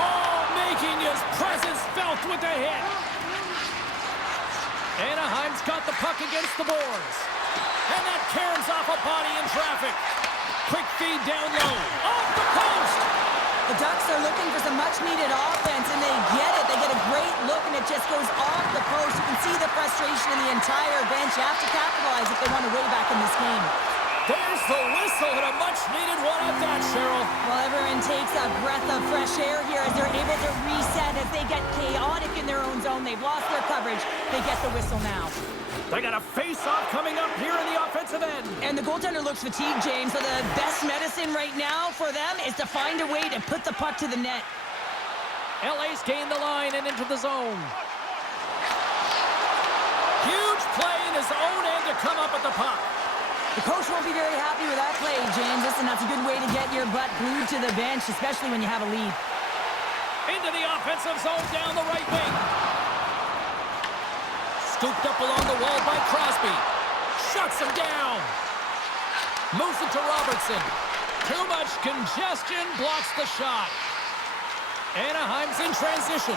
Oh, making his presence felt with the hit. Anaheim's got the puck against the boards. And that caroms off a body in traffic. Quick feed down low. Off the post! The Ducks are looking for some much-needed offense, and they get it. They get a great look, and it just goes off the post. You can see the frustration in the entire bench. You have to capitalize if they want to way back in this game. There's the whistle, and a much-needed one at that, Cheryl. Well, everyone takes a breath of fresh air here as they're able to reset as they get chaotic in their own zone. They've lost their coverage. They get the whistle now. They got a face-off coming up here in the offensive end. And the goaltender looks fatigued, James, so the best medicine right now for them is to find a way to put the puck to the net. LA's gained the line and into the zone. Huge play in his own end to come up with the puck. The coach won't be very happy with that play, James. Listen, that's a good way to get your butt glued to the bench, especially when you have a lead. Into the offensive zone down the right wing. Scooped up along the wall by Crosby. Shuts him down. Moves it to Robertson. Too much congestion, blocks the shot. Anaheim's in transition.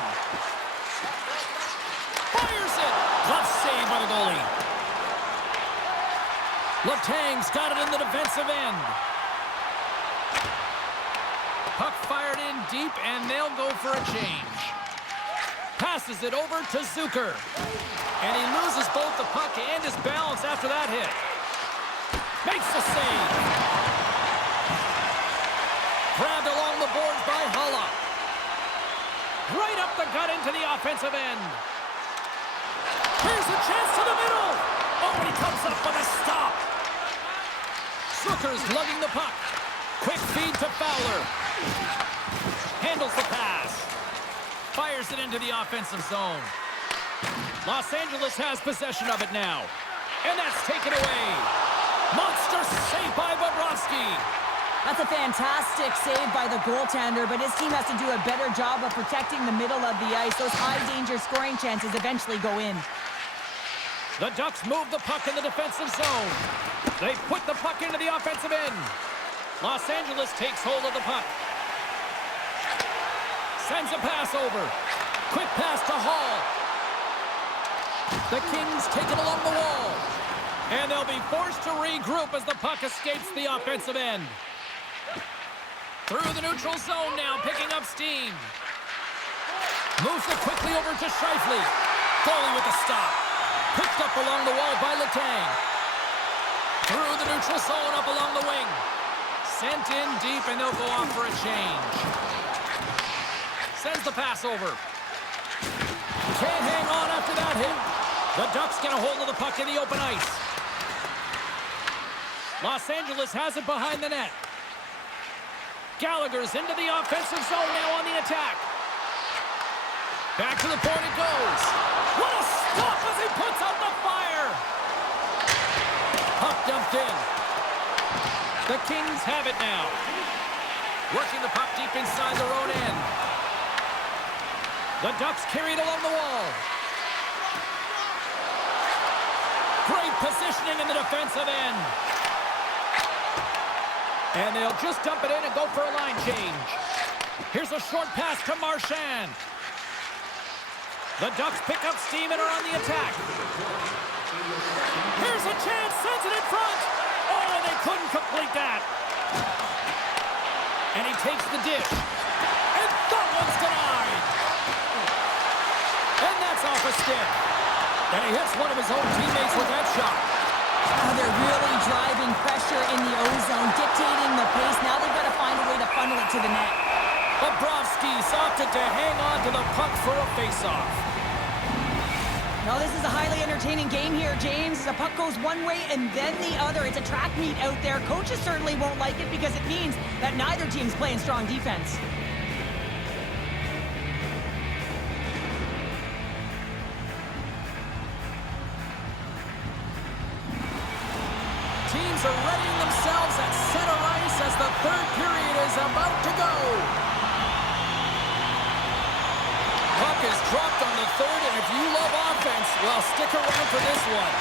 Fires it. Glove save by the goalie. Letang's got it in the defensive end. Puck fired in deep, and they'll go for a change. Passes it over to Zucker. And he loses both the puck and his balance after that hit. Makes the save. Grabbed along the boards by Hulla. Right up the gut into the offensive end. Here's a chance to the middle. Oh, and he comes up with a stop. Zucker's lugging the puck. Quick feed to Fowler. Handles the pass. Fires it into the offensive zone. Los Angeles has possession of it now. And that's taken away. Monster save by Bobrovsky. That's a fantastic save by the goaltender, but his team has to do a better job of protecting the middle of the ice. Those high-danger scoring chances eventually go in. The Ducks move the puck in the defensive zone. They put the puck into the offensive end. Los Angeles takes hold of the puck. Sends a pass over. Quick pass to Hall. The Kings take it along the wall. And they'll be forced to regroup as the puck escapes the offensive end. Through the neutral zone now, picking up steam. Moves it quickly over to Scheifele. Goalie with a stop. Picked up along the wall by Letang. Through the neutral zone, up along the wing. Sent in deep, and they'll go off for a change. Sends the pass over. Can't hang on after that hit. The Ducks get a hold of the puck in the open ice. Los Angeles has it behind the net. Gallagher's into the offensive zone now on the attack. Back to the point it goes. What a stop as he puts out the fire. Puck dumped in. The Kings have it now. Working the puck deep inside their own end. The Ducks carry it along the wall. Great positioning in the defensive end. And they'll just dump it in and go for a line change. Here's a short pass to Marchand. The Ducks pick up steam and are on the attack. Here's a chance, sends it in front. Oh, and they couldn't complete that. And he takes the dish. And that one's denied. And that's off a stick. And he hits one of his own teammates with that shot. Oh, they're really driving pressure in the O-zone, dictating the pace. Now they've got to find a way to funnel it to the net. Bobrovsky's opted to hang on to the puck for a face-off. Now this is a highly entertaining game here, James. The puck goes one way and then the other. It's a track meet out there. Coaches certainly won't like it because it means that neither team's playing strong defense. Teams are readying themselves at center ice as the third period is about to go. Puck is dropped on the third, and if you love offense, well, stick around for this one.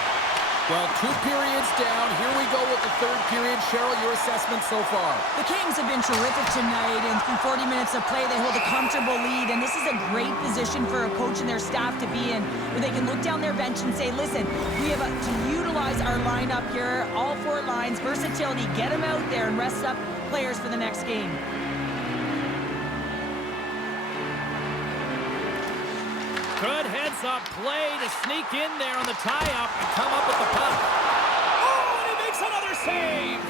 Well, 2 periods down. Here we go with the third period. Cheryl, your assessment so far? The Kings have been terrific tonight, and through 40 minutes of play, they hold a comfortable lead, and this is a great position for a coach and their staff to be in, where they can look down their bench and say, listen, we have to utilize our lineup here, all 4 lines, versatility, get them out there and rest up players for the next game. Good heads-up play to sneak in there on the tie-up and come up with the puck. Oh, and he makes another save!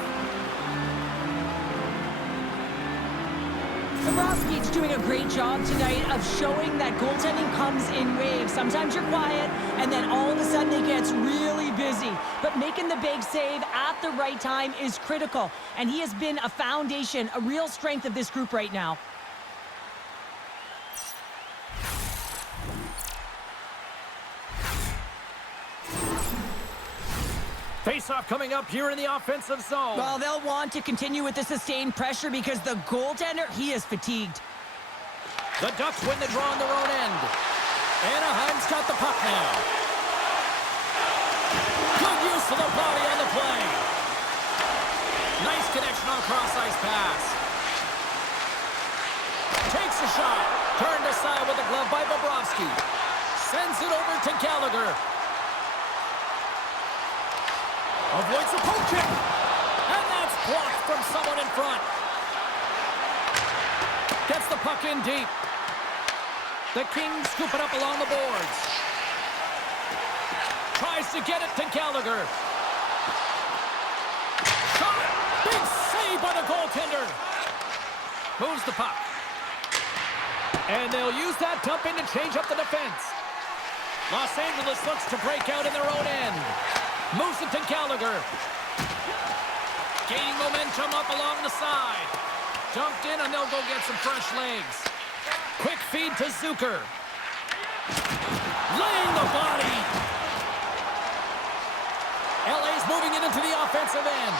Bobrovsky's doing a great job tonight of showing that goaltending comes in waves. Sometimes you're quiet, and then all of a sudden it gets really busy. But making the big save at the right time is critical, and he has been a foundation, a real strength of this group right now. Face-off coming up here in the offensive zone. Well, they'll want to continue with the sustained pressure because the goaltender, he is fatigued. The Ducks win the draw on their own end. Anaheim's got the puck now. Good use of the body on the play. Nice connection on a cross-ice pass. Takes a shot. Turned aside with the glove by Bobrovsky. Sends it over to Gallagher. Avoids a poke check. And that's blocked from someone in front. Gets the puck in deep. The Kings scoop it up along the boards. Tries to get it to Gallagher. Shot. Big save by the goaltender. Moves the puck. And they'll use that dump in to change up the defense. Los Angeles looks to break out in their own end. Moves it to Gallagher. Gaining momentum up along the side. Dumped in and they'll go get some fresh legs. Quick feed to Zucker. Laying the body. LA's moving it into the offensive end.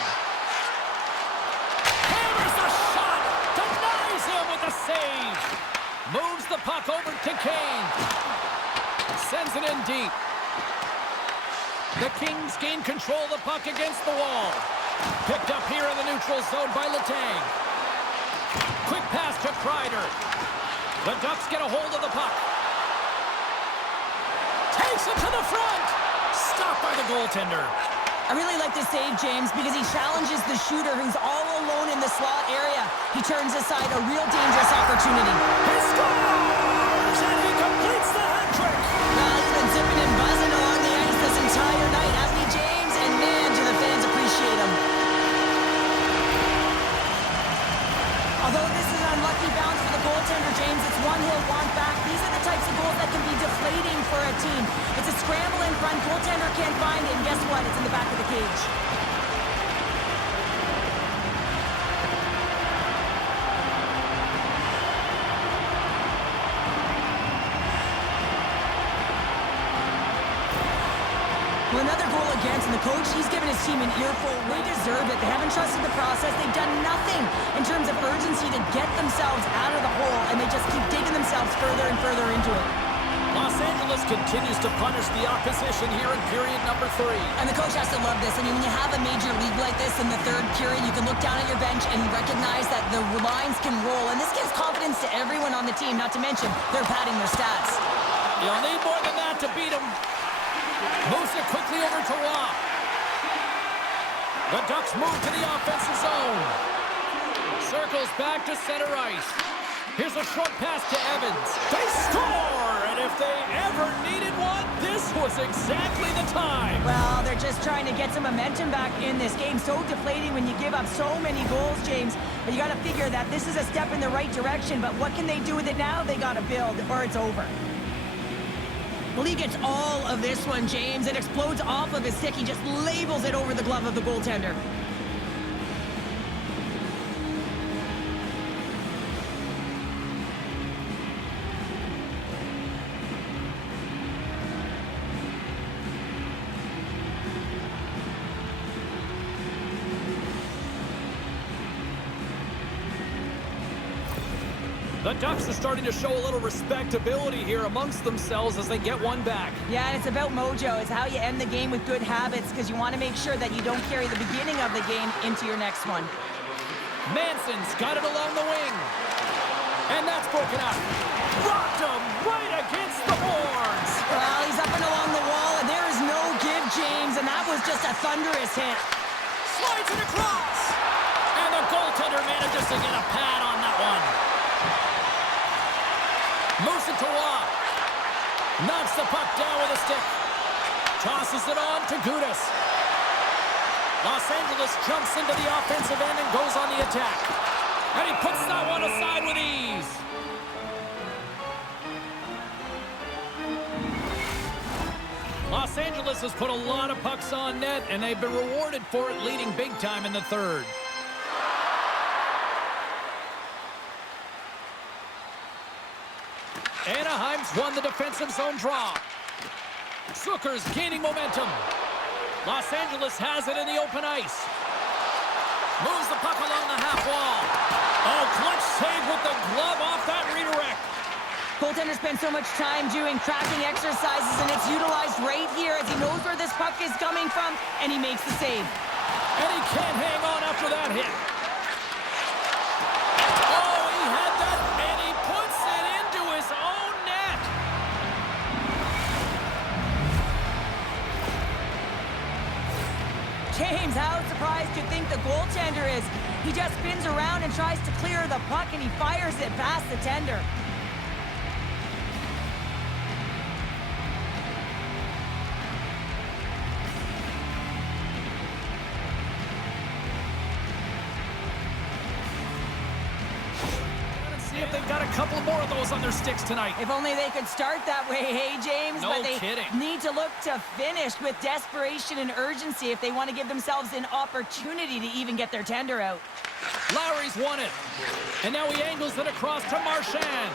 Hammers the shot. Denies him with the save. Moves the puck over to Kane. Sends it in deep. The Kings gain control of the puck against the wall. Picked up here in the neutral zone by Letang. Quick pass to Kreider. The Ducks get a hold of the puck. Takes it to the front. Stopped by the goaltender. I really like this save, James, because he challenges the shooter who's all alone in the slot area. He turns aside a real dangerous opportunity. He scores! And he completes the hat trick. Well, he's been zipping and buzzing along the ice this entire night, hasn't he, James? And man, do the fans appreciate him. Although this is an unlucky bounce for the goaltender, James, it's one he'll want back. These are the types of goals that can be deflating for a team. It's a scramble in front, goaltender can't find it, and guess what? It's in the back of the cage. Well, another goal against, and the coach, he's given his team an earful. They deserve it. They haven't trusted the process. They've done nothing in terms of urgency to get themselves out of the hole, and they just keep digging themselves further and further into it. Los Angeles continues to punish the opposition here in period number 3. And the coach has to love this. I mean, when you have a major league like this in the third period, you can look down at your bench and recognize that the lines can roll. And this gives confidence to everyone on the team, not to mention they're padding their stats. You'll need more than that to beat them. Moves it quickly over to Waugh. The Ducks move to the offensive zone. Circles back to center ice. Here's a short pass to Evans. They score! And if they ever needed one, this was exactly the time. Well, they're just trying to get some momentum back in this game. So deflating when you give up so many goals, James. But you got to figure that this is a step in the right direction. But what can they do with it now? They got to build, or it's over. Well, he gets all of this one, James. It explodes off of his stick. He just labels it over the glove of the goaltender. The Ducks are starting to show a little respectability here amongst themselves as they get one back. Yeah, and it's about mojo. It's how you end the game with good habits because you want to make sure that you don't carry the beginning of the game into your next one. Manson's got it along the wing. And that's broken up. Rocked him right against the boards. Well, he's up and along the wall, and there is no give, James, and that was just a thunderous hit. Slides it across. And the goaltender manages to get a pad on that one. Moves it to Waugh. Knocks the puck down with a stick. Tosses it on to Gudas. Los Angeles jumps into the offensive end and goes on the attack. And he puts that one aside with ease. Los Angeles has put a lot of pucks on net, and they've been rewarded for it, leading big time in the third. Anaheim's won the defensive zone draw. Zucker's gaining momentum. Los Angeles has it in the open ice. Moves the puck along the half wall. Oh, clutch save with the glove off that redirect. Goaltender spends so much time doing tracking exercises, and it's utilized right here as he knows where this puck is coming from, and he makes the save. And he can't hang on after that hit. Oh, he had that, and he puts it into his own net. James, how surprised do you think the goaltender is? He just spins around and tries to clear the puck, and he fires it past the tender. See if they've got a couple more of those on their sticks tonight. If only they could start that way, hey, James? No but they kidding. need to look to finish with desperation and urgency if they want to give themselves an opportunity to even get their tender out. Lowry's won it. And now he angles it across to Marchand.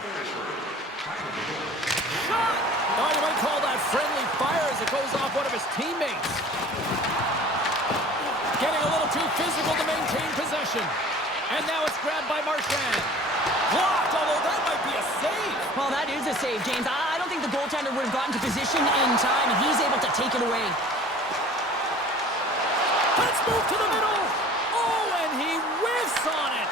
Shot! Oh, you might call that friendly fire as it goes off one of his teammates. Getting a little too physical to maintain possession. And now it's grabbed by Marchand. Blocked, although that might be a save. Well, that is a save, James. I don't think the goaltender would have gotten to position in time, and he's able to take it away. Let's move to the middle. Oh, and he whiffs on it.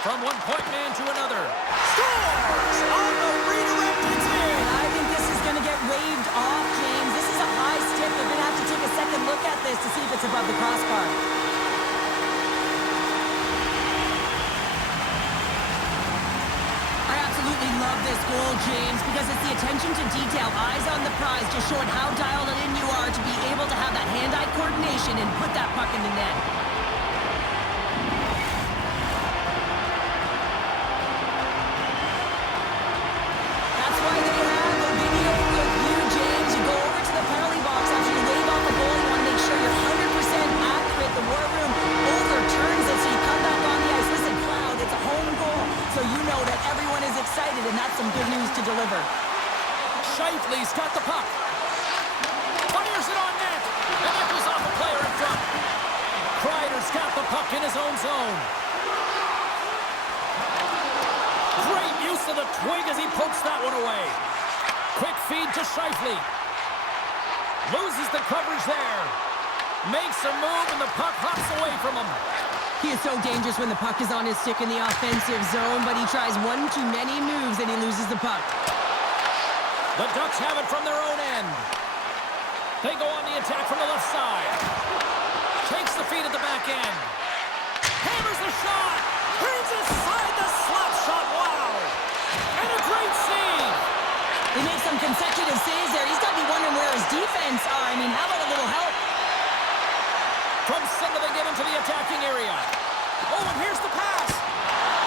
From one point man to another. Scores on the redirect. It's in. I think this is going to get waved off, James. This is a high stick. They're going to have to take a second look at this to see if it's above the crossbar. Love this goal, James, because it's the attention to detail, eyes on the prize, just showing how dialed in you are to be able to have that hand-eye coordination and put that puck in the net. That's why they have the video review, James. You go over to the penalty box after you wave off the goal. You want to make sure you're 100% accurate. The war room overturns it, so you come back on the ice. Listen, Cloud, it's a home goal, so you know that everyone is excited, and that's some good news to deliver. Scheifele's got the puck. Fires it on net. And that goes off the player in front. Kreider's got the puck in his own zone. Great use of the twig as he pokes that one away. Quick feed to Scheifele. Loses the coverage there. Makes a move, and the puck hops away from him. He is so dangerous when the puck is on his stick in the offensive zone, but he tries one too many moves and he loses the puck. The Ducks have it from their own end. They go on the attack from the left side. Takes the feed at the back end. Hammers the shot. Brings aside the slap shot. Wow. And a great save. He makes some consecutive saves there. He's got to be wondering where his defense are. I mean, how about a little help? From center, they get into the attacking area. Oh, and here's the pass.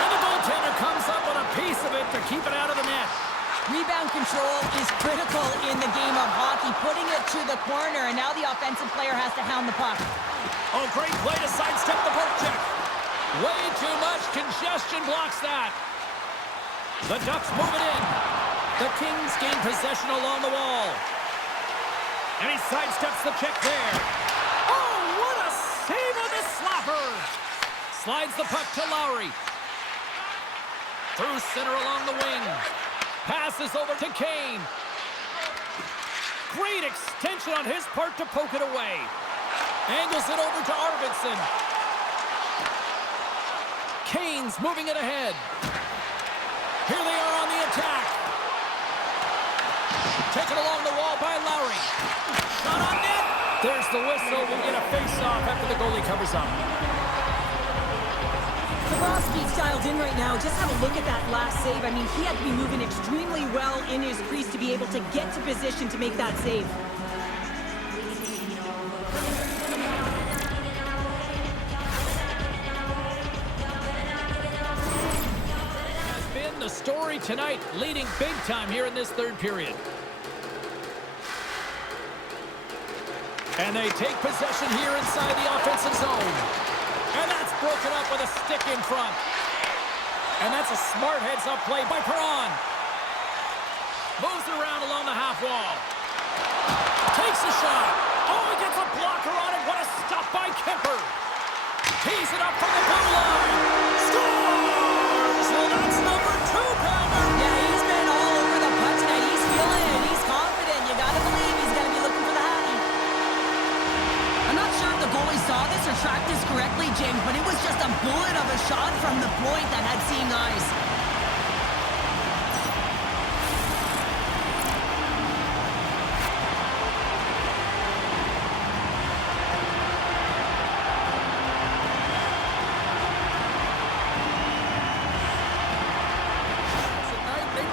And the goaltender comes up with a piece of it to keep it out of the net. Rebound control is critical in the game of hockey. Putting it to the corner, and now the offensive player has to hound the puck. Oh, great play to sidestep the poke check. Way too much congestion blocks that. The Ducks move it in. The Kings gain possession along the wall. And he sidesteps the check there. Oh, what a save on the slapper. Slides the puck to Lowry. Through center along the wing. Passes over to Kane. Great extension on his part to poke it away. Angles it over to Arvidsson. Kane's moving it ahead. Here they are on the attack. Taken along the wall by Lowry. Shot on net. There's the whistle. We'll get a face-off after the goalie covers up. Bobrovsky's dialed in right now. Just have a look at that last save. I mean, he had to be moving extremely well in his crease to be able to get to position to make that save. story tonight, leading big time here in this third period. And they take possession here inside the offensive zone. And that's broken up with a stick in front. And that's a smart heads-up play by Perron. Moves around along the half wall. Takes a shot. Oh, he gets a blocker on it. What a stop by Kemper. Tees it up from the blue line. Scores! Well, that's number 2-pounder. Yeah, he's been all over the puck tonight. He's feeling it. He's confident. You gotta believe he's gonna be looking for the hattie. I'm not sure if the goalie saw this or tracked this correctly, James, but it was just a bullet of a shot from the point that had seeing eyes.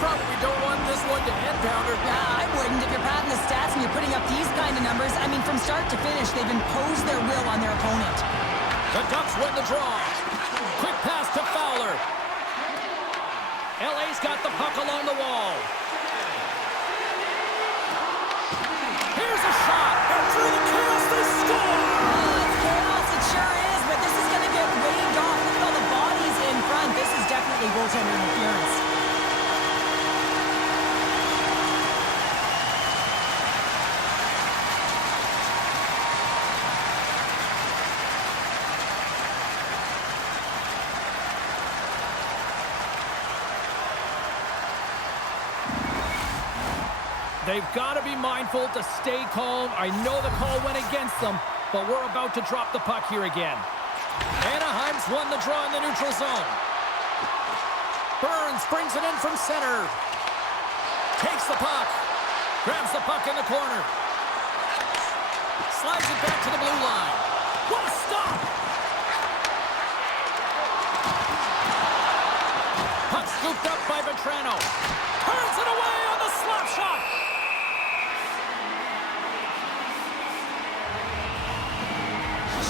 Probably don't want this one to end, Pounder. Yeah, I wouldn't. If you're padding the stats and you're putting up these kind of numbers, I mean, from start to finish, they've imposed their will on their opponent. The Ducks win the draw. Quick pass to Fowler. LA's got the puck along the wall. Here's a shot. And through the chaos, they score. Oh, it's chaos. It sure is, but this is going to get waved off. Look at all the bodies in front. This is definitely goaltender interference. They've got to be mindful to stay calm. I know the call went against them, but we're about to drop the puck here again. Anaheim's won the draw in the neutral zone. Burns brings it in from center. Takes the puck. Grabs the puck in the corner. Slides it back to the blue line. What a stop! Puck scooped up by Vetrano. Turns it away on the slap shot.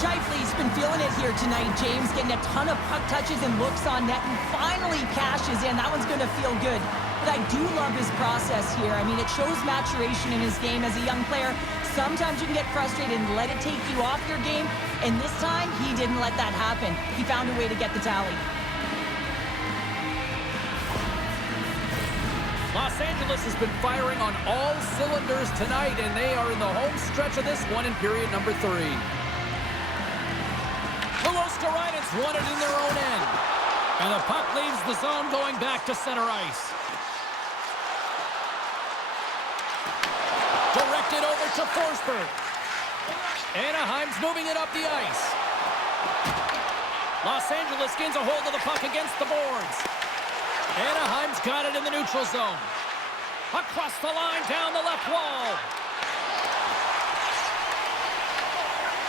Scheifele's been feeling it here tonight, James, getting a ton of puck touches and looks on net, and finally cashes in. That one's going to feel good. But I do love his process here. I mean, it shows maturation in his game as a young player. Sometimes you can get frustrated and let it take you off your game, and this time, he didn't let that happen. He found a way to get the tally. Los Angeles has been firing on all cylinders tonight, and they are in the home stretch of this one in period number 3. Luosterainen's won it in their own end. And the puck leaves the zone going back to center ice. Directed over to Forsberg. Anaheim's moving it up the ice. Los Angeles gains a hold of the puck against the boards. Anaheim's got it in the neutral zone. Across the line, down the left wall.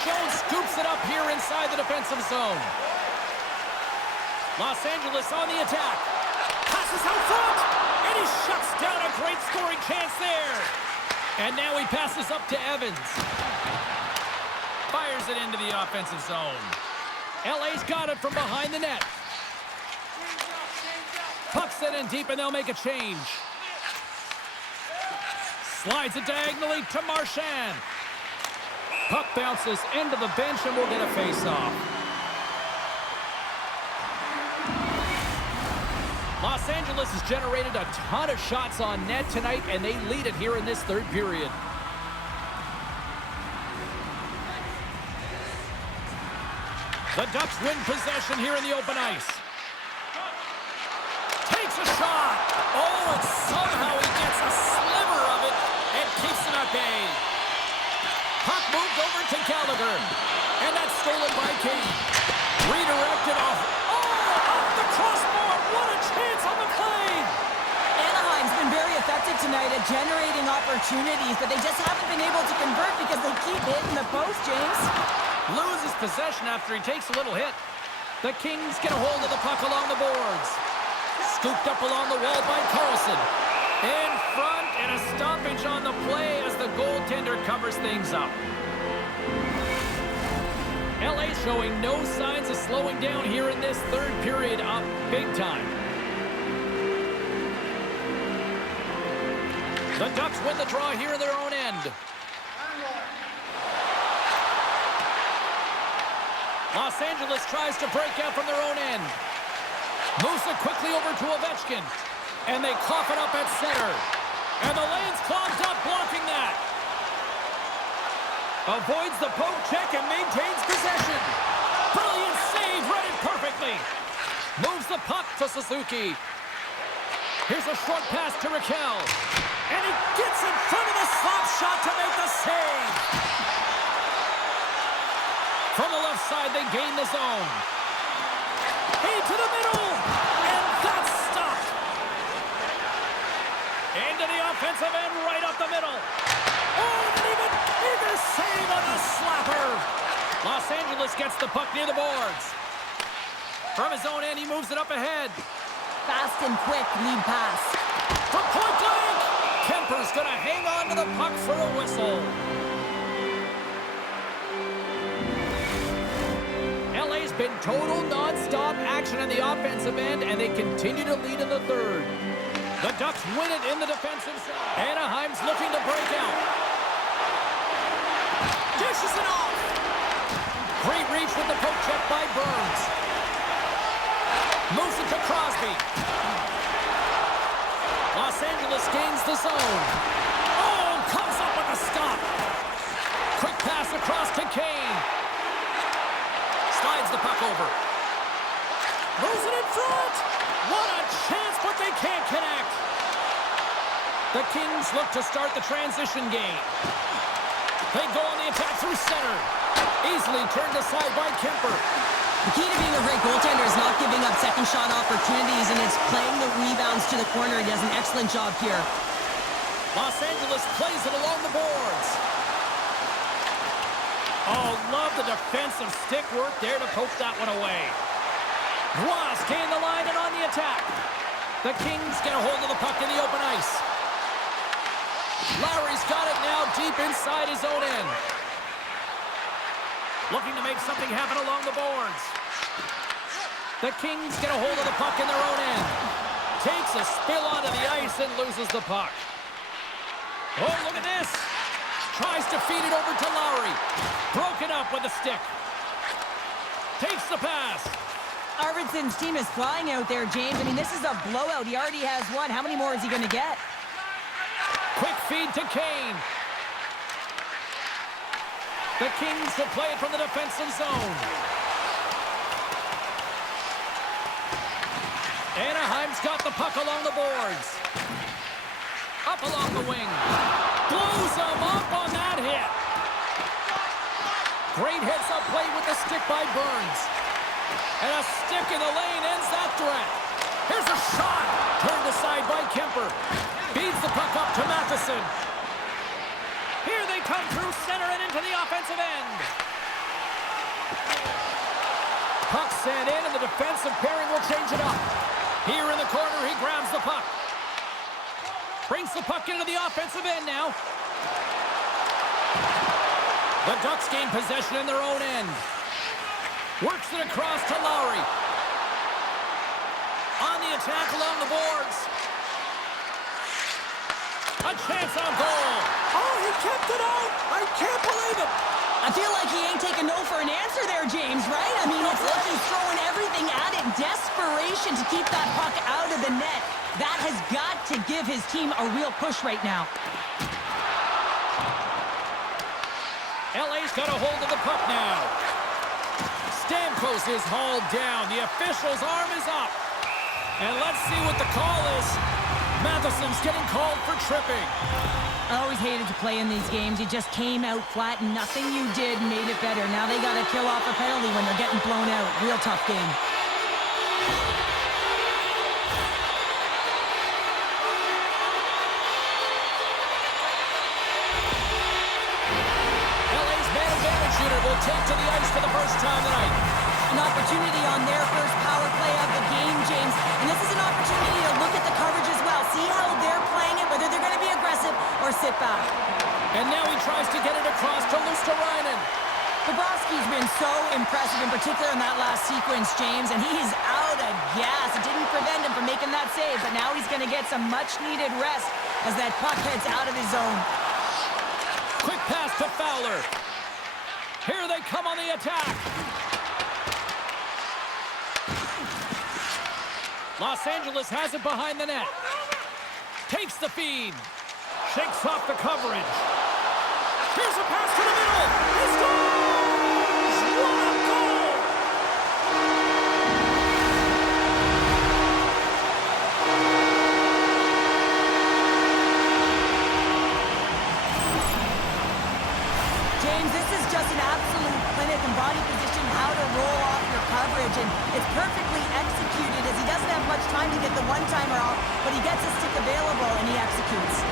Jones scoops it up here inside the defensive zone. Los Angeles on the attack. Passes out front. And he shuts down a great scoring chance there. And now he passes up to Evans. Fires it into the offensive zone. LA's got it from behind the net. Puck set in deep, and they'll make a change. Slides it diagonally to Marchand. Puck bounces into the bench, and we'll get a face-off. Los Angeles has generated a ton of shots on net tonight, and they lead it here in this third period. The Ducks win possession here in the open ice. Takes a shot. Oh, and somehow he gets a sliver of it and keeps it at bay. Puck moved over to Gallagher. And that's stolen by King. Redirected off. Oh, off the crossbar. What a chance on the play. Anaheim's been very effective tonight at generating opportunities, but they just haven't been able to convert because they keep hitting the post, James. Loses possession after he takes a little hit. The Kings get a hold of the puck along the boards. Scooped up along the wall by Carlson. In front, and a stoppage on the play as the goaltender covers things up. LA showing no signs of slowing down here in this third period, up big time. The Ducks win the draw here in their own end. Los Angeles tries to break out from their own end. Moves it quickly over to Ovechkin. And they cough it up at center. And the lane's clogged up, blocking that. Avoids the poke check and maintains possession. Brilliant save, read it perfectly. Moves the puck to Suzuki. Here's a short pass to Raquel. And he gets in front of the slap shot to make the save. From the left side, they gain the zone. Into the middle. And that's stopped. Into the offensive end, right up the middle. Oh, and even bigger save on the slapper. Los Angeles gets the puck near the boards. From his own end, he moves it up ahead. Fast and quick lead pass. From point blank. Kemper's going to hang on to the puck for a whistle. LA's been total non-stop action on the offensive end, and they continue to lead in the third. The Ducks win it in the defensive zone. Anaheim's looking to break out. Dishes it off. Great reach with the poke check by Burns. Moves it to Crosby. Los Angeles gains the zone. Oh, comes up with a stop. Quick pass across to Kane. Slides the puck over. Moves it in front. What a chance, but they can't connect. The Kings look to start the transition game. They go on the attack through center. Easily turned aside by Kemper. The key to being a great goaltender is not giving up second shot opportunities, and it's playing the rebounds to the corner. He does an excellent job here. Los Angeles plays it along the boards. Oh, love the defensive stick work there to poke that one away. Ross gained the line and on the attack. The Kings get a hold of the puck in the open ice. Lowry's got it now deep inside his own end. Looking to make something happen along the boards. The Kings get a hold of the puck in their own end. Takes a spill onto the ice and loses the puck. Oh, look at this. Tries to feed it over to Lowry. Broken up with a stick. Takes the pass. Arvidsson's team is flying out there, James. I mean, this is a blowout. He already has one. How many more is he going to get? Quick feed to Kane. The Kings will play it from the defensive zone. Anaheim's got the puck along the boards. Up along the wing. Blows him up on that hit. Great heads-up play with the stick by Burns. And a stick in the lane ends that threat. Here's a shot. Turned aside by Kemper. Feeds the puck up to Matheson. Here they come through center and into the offensive end. Puck sent in, and the defensive pairing will change it up. Here in the corner, he grabs the puck. Brings the puck into the offensive end now. The Ducks gain possession in their own end. Works it across to Lowry. On the attack along the boards. A chance on goal. Oh, he kept it out. I can't believe it. I feel like he ain't taking no for an answer there, James, right? I mean, it's like he's throwing everything at it. Desperation to keep that puck out of the net. That has got to give his team a real push right now. LA's got a hold of the puck now. Stamkos is hauled down. The official's arm is up. And let's see what the call is. Matheson's getting called for tripping. I always hated to play in these games. You just came out flat and nothing you did made it better. Now they got to kill off a penalty when they're getting blown out. Real tough game. LA's man advantage shooter will take to the ice for the first time tonight. An opportunity on their first power play of the game, James. And this is an opportunity to look at the coverage as well. See how they're playing it, whether they're going to be aggressive or sit back. And now he tries to get it across to Luosterainen. Bobrovsky's been so impressive, in particular in that last sequence, James, and he's out of gas. It didn't prevent him from making that save, but now he's going to get some much-needed rest as that puck heads out of his zone. Quick pass to Fowler. Here they come on the attack. Los Angeles has it behind the net. Takes the feed. Shakes off the coverage. Here's a pass to the middle. He scores! What a goal! James, this is just an absolute clinic in body position, how to roll off your coverage, and it's perfectly executed as he doesn't have much time to get the one-timer off, but he gets a stick available and he executes.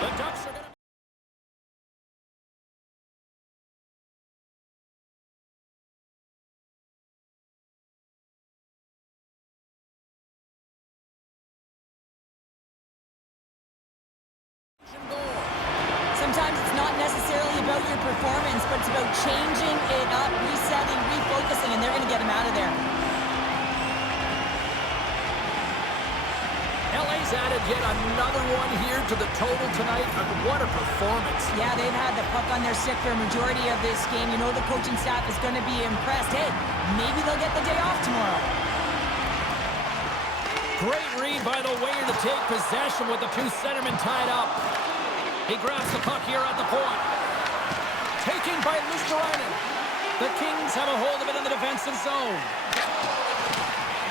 The Ducks are going to... Sometimes it's not necessarily about your performance, but it's about changing it up, resetting, refocusing, and they're going to get him out of there. LA's added yet another one here to the total tonight. What a performance. Yeah, they've had the puck on their stick for a majority of this game. You know the coaching staff is going to be impressed. Hey, maybe they'll get the day off tomorrow. Great read by the winger to take possession with the two centermen tied up. He grabs the puck here at the point. Taken by Luosterainen. The Kings have a hold of it in the defensive zone.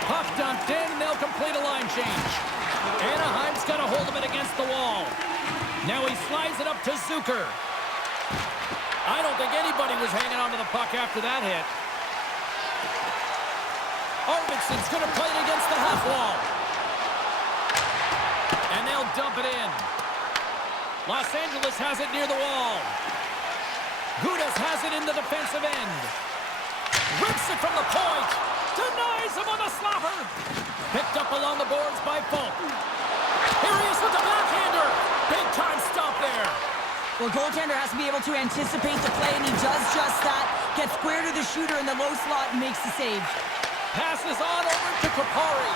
Puck dumped in, and they'll complete a line change. Anaheim's got a hold of it against the wall. Now he slides it up to Zucker. I don't think anybody was hanging on to the puck after that hit. Arvidsson's going to play it against the half wall. And they'll dump it in. Los Angeles has it near the wall. Gudas has it in the defensive end. Rips it from the point. Denies him on the slapper. Picked up along the boards by Folk. Here he is with the backhander. Big time stop there. Well, goaltender has to be able to anticipate the play, and he does just that. Gets square to the shooter in the low slot and makes the save. Passes on over to Kupari.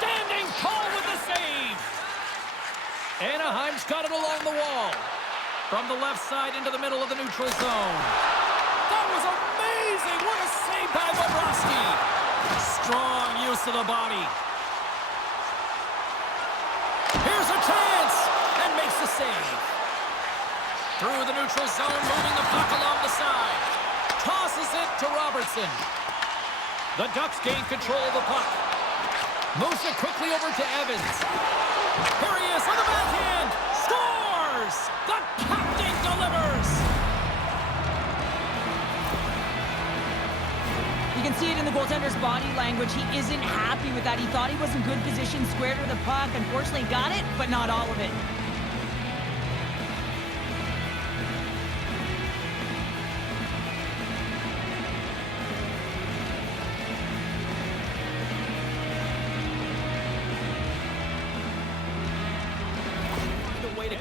Standing tall with the save. Anaheim's got it along the wall. From the left side into the middle of the neutral zone. That was amazing. What a save by Bobrovsky. Strong use of the body. Here's a chance. And makes the save. Through the neutral zone, moving the puck along the side. Tosses it to Robertson. The Ducks gain control of the puck. Moves it quickly over to Evans. Here he is on the backhand. Scores! The captain delivers! You can see it in the goaltender's body language. He isn't happy with that. He thought he was in good position, square to the puck. Unfortunately, got it, but not all of it.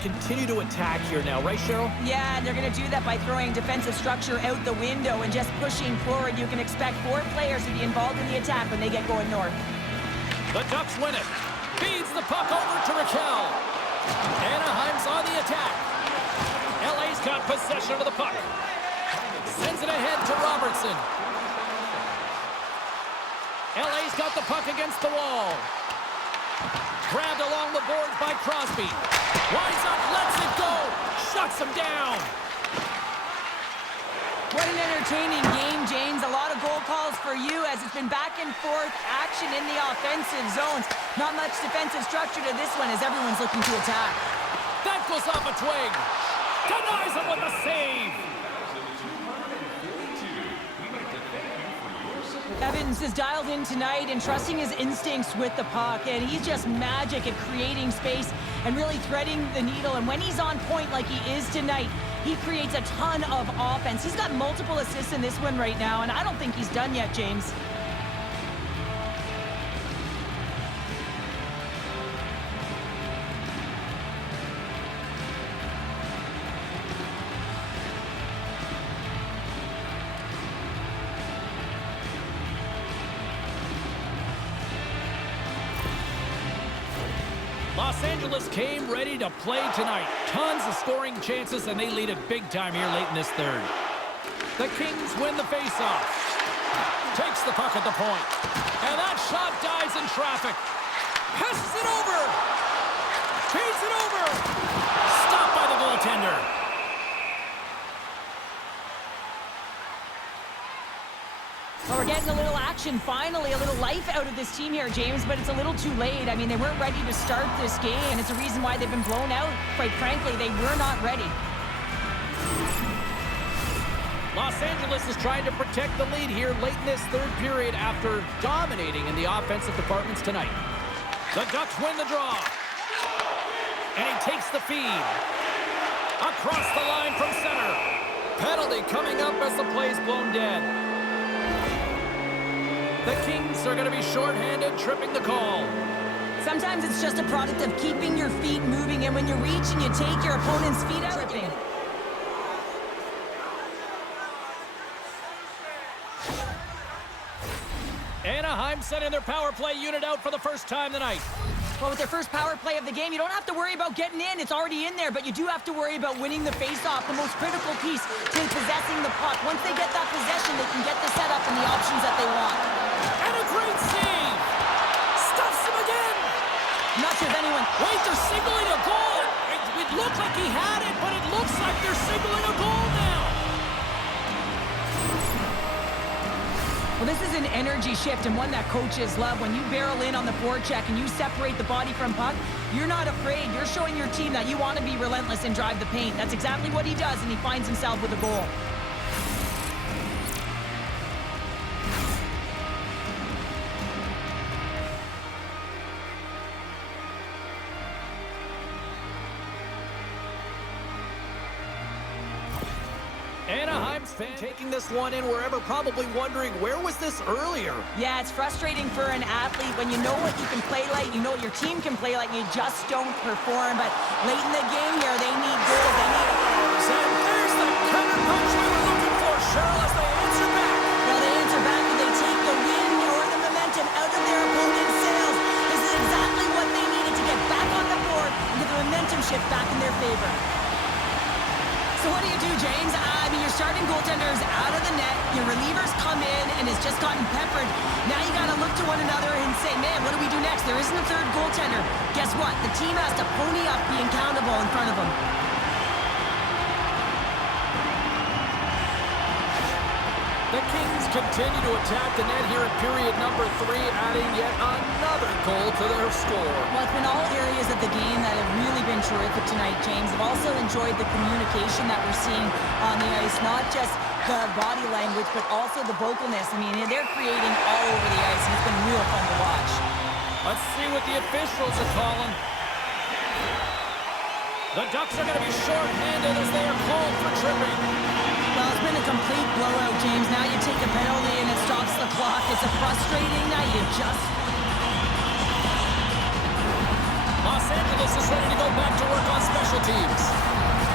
Continue to attack here now, right, Cheryl? Yeah, and they're going to do that by throwing defensive structure out the window and just pushing forward. You can expect 4 players to be involved in the attack when they get going north. The Ducks win it. Feeds the puck over to Raquel. Anaheim's on the attack. LA's got possession of the puck. Sends it ahead to Robertson. LA's got the puck against the wall. Grabbed along the boards by Crosby. Winds up, lets it go. Shuts him down. What an entertaining game, James. A lot of goal calls for you as it's been back and forth action in the offensive zones. Not much defensive structure to this one as everyone's looking to attack. That goes off a twig. Denies him with a save. Evans is dialed in tonight and trusting his instincts with the puck, and he's just magic at creating space and really threading the needle. And when he's on point like he is tonight, he creates a ton of offense. He's got multiple assists in this one right now, and I don't think he's done yet, James. Los Angeles came ready to play tonight. Tons of scoring chances, and they lead it big time here late in this third. The Kings win the faceoff. Takes the puck at the point. And that shot dies in traffic. Passes it over. Feeds it over. Stopped by the goaltender. Well, we're getting a little action, finally, a little life out of this team here, James, but it's a little too late. I mean, they weren't ready to start this game, and it's a reason why they've been blown out. Quite frankly, they were not ready. Los Angeles is trying to protect the lead here late in this third period after dominating in the offensive departments tonight. The Ducks win the draw. And he takes the feed. Across the line from center. Penalty coming up as the play's blown dead. The Kings are going to be shorthanded, tripping the call. Sometimes it's just a product of keeping your feet moving, and when you reach and you take your opponent's feet out, tripping. Anaheim sending their power play unit out for the first time tonight. Well, with their first power play of the game, you don't have to worry about getting in. It's already in there, but you do have to worry about winning the faceoff, the most critical piece to possessing the puck. Once they get that possession, they can get the setup and the options that they want. And a great save! Stuffs him again! I'm not sure if anyone... Wait, they're signaling a goal! It looked like he had it, but it looks like they're signaling a goal now! Well, this is an energy shift and one that coaches love. When you barrel in on the forecheck and you separate the body from puck, you're not afraid. You're showing your team that you want to be relentless and drive the paint. That's exactly what he does, and he finds himself with a goal. Anaheim's fan taking this one in wherever, probably wondering, where was this earlier? Yeah, it's frustrating for an athlete when you know what you can play like, you know what your team can play like, you just don't perform. But late in the game here, they need goals. They need... And there's the counter punch we were looking for, Cheryl, as they answer back. Well, they answer back and they take the wind or the momentum out of their opponent's sails. This is exactly what they needed to get back on the board and get the momentum shift back in their favor. So what do you do, James? I mean, your starting goaltender's out of the net. Your relievers come in and has just gotten peppered. Now you got to look to one another and say, man, what do we do next? There isn't a third goaltender. Guess what? The team has to pony up being countable in front of them. The Kings continue to attack the net here in period number 3, adding yet another goal to their score. Well, it's been all areas of the game that have really been terrific tonight, James. I've also enjoyed the communication that we're seeing on the ice, not just the body language, but also the vocalness. I mean, they're creating all over the ice, and it's been real fun to watch. Let's see what the officials are calling. The Ducks are going to be short-handed as they are called for tripping. Well, it's been a complete blowout, James. Now you take a penalty and it stops the clock. It's a frustrating night. You just... Los Angeles is ready to go back to work on special teams.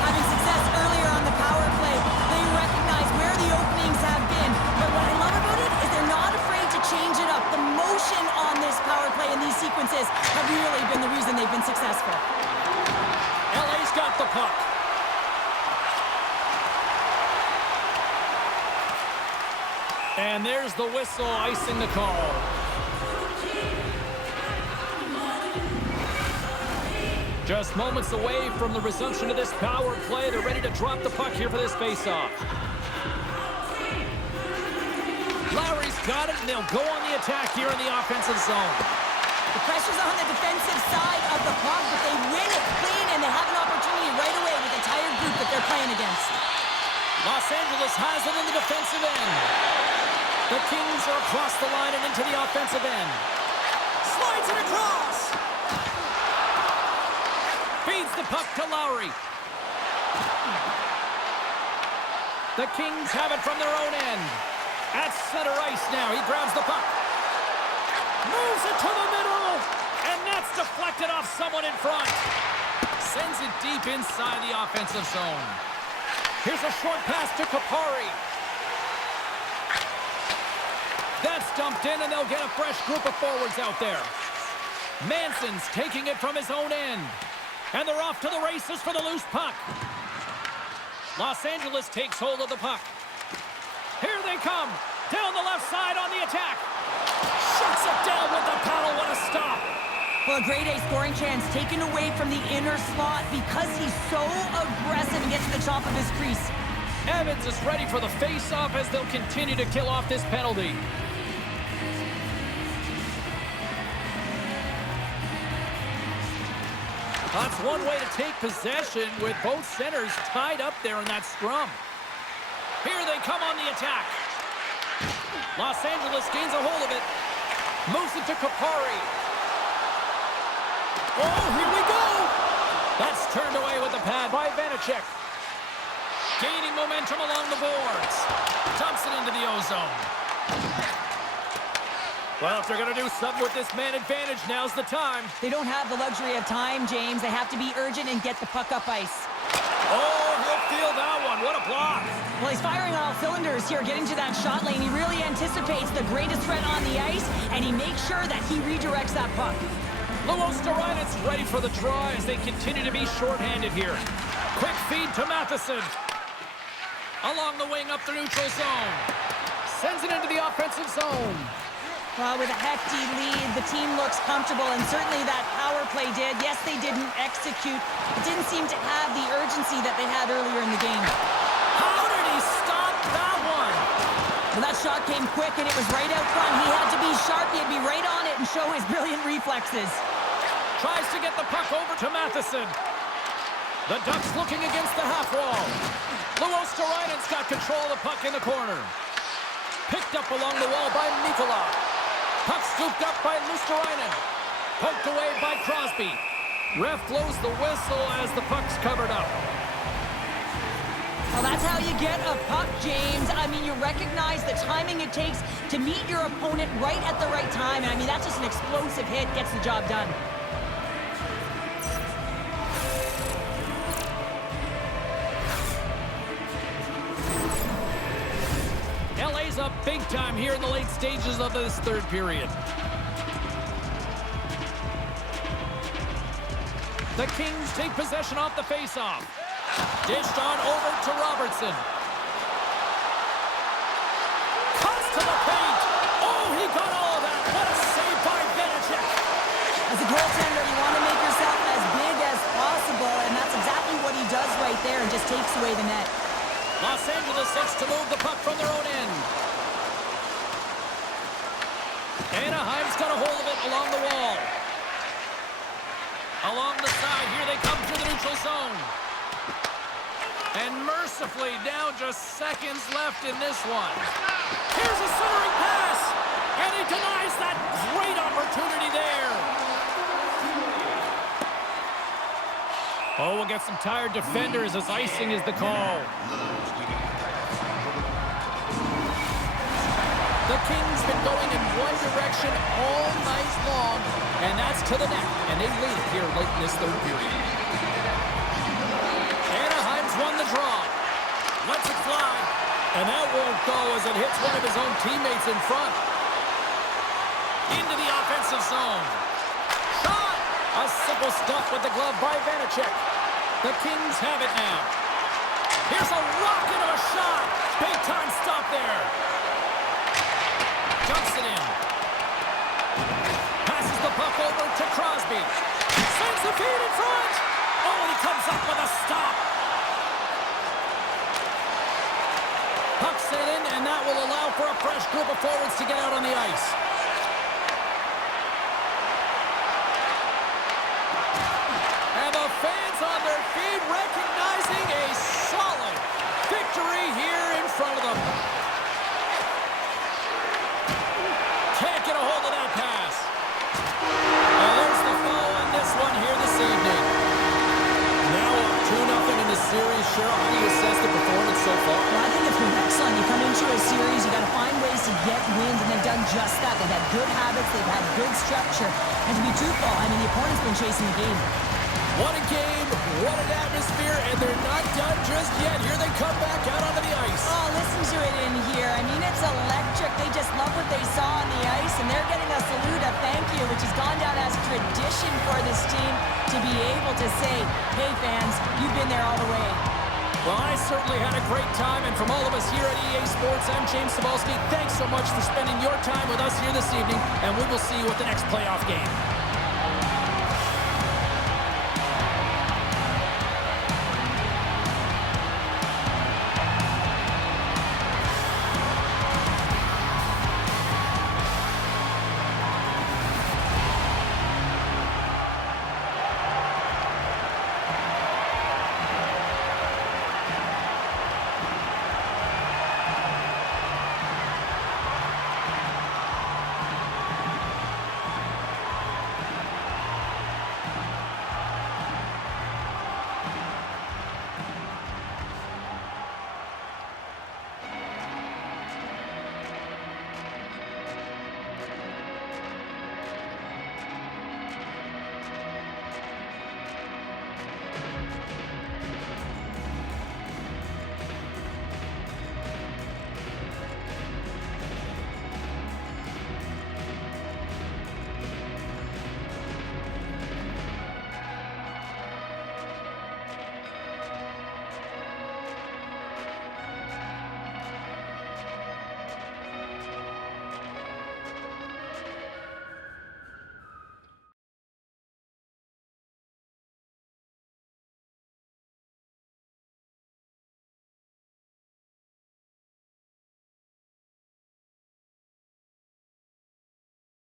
Having success earlier on the power play, they recognize where the openings have been. But what I love about it is they're not afraid to change it up. The motion on this power play and these sequences have really been the reason they've been successful. LA's got the puck. And there's the whistle, icing the call. Just moments away from the resumption of this power play. They're ready to drop the puck here for this faceoff. Lowry's got it, and they'll go on the attack here in the offensive zone. The pressure's on the defensive side of the puck, but they win it clean, and they have an opportunity right away with the tired group that they're playing against. Los Angeles has it in the defensive end. The Kings are across the line and into the offensive end. Slides it across. Feeds the puck to Lowry. The Kings have it from their own end. At center ice now. He grabs the puck. Moves it to the middle. And that's deflected off someone in front. Sends it deep inside the offensive zone. Here's a short pass to Kapari. That's dumped in, and they'll get a fresh group of forwards out there. Manson's taking it from his own end. And they're off to the races for the loose puck. Los Angeles takes hold of the puck. Here they come. Down the left side on the attack. Shuts it down with the paddle. What a stop. Well, a grade A scoring chance taken away from the inner slot because he's so aggressive and gets to the top of his crease. Evans is ready for the face-off as they'll continue to kill off this penalty. That's one way to take possession with both centers tied up there in that scrum. Here they come on the attack. Los Angeles gains a hold of it. Moves it to Kapari. Oh, here we go! That's turned away with the pad by Vanacek. Gaining momentum along the boards. Dumps it into the O-zone. Well, if they're going to do something with this man advantage, now's the time. They don't have the luxury of time, James. They have to be urgent and get the puck up ice. Oh, he'll feel that one. What a block. Well, he's firing on all cylinders here, getting to that shot lane. He really anticipates the greatest threat on the ice, and he makes sure that he redirects that puck. Luostarinen ready for the draw as they continue to be shorthanded here. Quick feed to Matheson. Along the wing up the neutral zone. Sends it into the offensive zone. Well, with a hefty lead, the team looks comfortable, and certainly that power play did. Yes, they didn't execute. It didn't seem to have the urgency that they had earlier in the game. How did he stop that one? Well, that shot came quick, and it was right out front. He had to be sharp. He had to be right on it and show his brilliant reflexes. Tries to get the puck over to Matheson. The Ducks looking against the half wall. Luostarinen's got control of the puck in the corner. Picked up along the wall by Nikola. Puck scooped up by Luostarinen. Poked away by Crosby. Ref blows the whistle as the puck's covered up. Well, that's how you get a puck, James. I mean, you recognize the timing it takes to meet your opponent right at the right time. And I mean, that's just an explosive hit, gets the job done. LA's up big time here in the late stages of this third period. The Kings take possession off the faceoff. Dished on over to Robertson. Cuts to the paint. Oh, he got all of that. What a save by Vanacek. As a goaltender, you want to make yourself as big as possible, and that's exactly what he does right there and just takes away the net. Los Angeles looks to move the puck from their own end. Anaheim's got a hold of it along the wall. Along the side, here they come through the neutral zone. And mercifully, now just seconds left in this one. Here's a centering pass, and he denies that great opportunity there. Oh, we'll get some tired defenders as icing is the call. The Kings been going in one direction all night long, and that's to the net, and they lead it here late in this third period. Anaheim's won the draw. Lets it fly, and that won't go as it hits one of his own teammates in front. Into the offensive zone. Shot! A simple stop with the glove by Vanacek. The Kings have it now. Here's a rocket of a shot. Big time stop there. Dumps it in. Passes the puck over to Crosby. Sends the feed in front. Oh, he comes up with a stop. Puck sent in, and that will allow for a fresh group of forwards to get out on the ice. And the fans on their feet recognizing a solid victory here in front of them. Can't get a hold of that pass. And there's the foul on this one here this evening. Now up 2-0 in the series. Cheryl, how do you assess the performance so far? Well, I think it's been excellent. You come into a series, you got to find ways to get wins, and they've done just that. They've had good habits, they've had good structure. And to be truthful, I mean, the opponent's been chasing the game. What a game, what an atmosphere, and they're not done just yet. Here they come back out onto the ice. Oh, listen to it in here. I mean, it's electric they just love what they saw on the ice, and they're getting a salute, a thank you, which has gone down as tradition for this team to be able to say, hey, fans, you've been there all the way. Well, I certainly had a great time, and from all of us here at EA Sports, I'm James Cebulski. Thanks so much for spending your time with us here this evening, and we will see you at the next playoff game.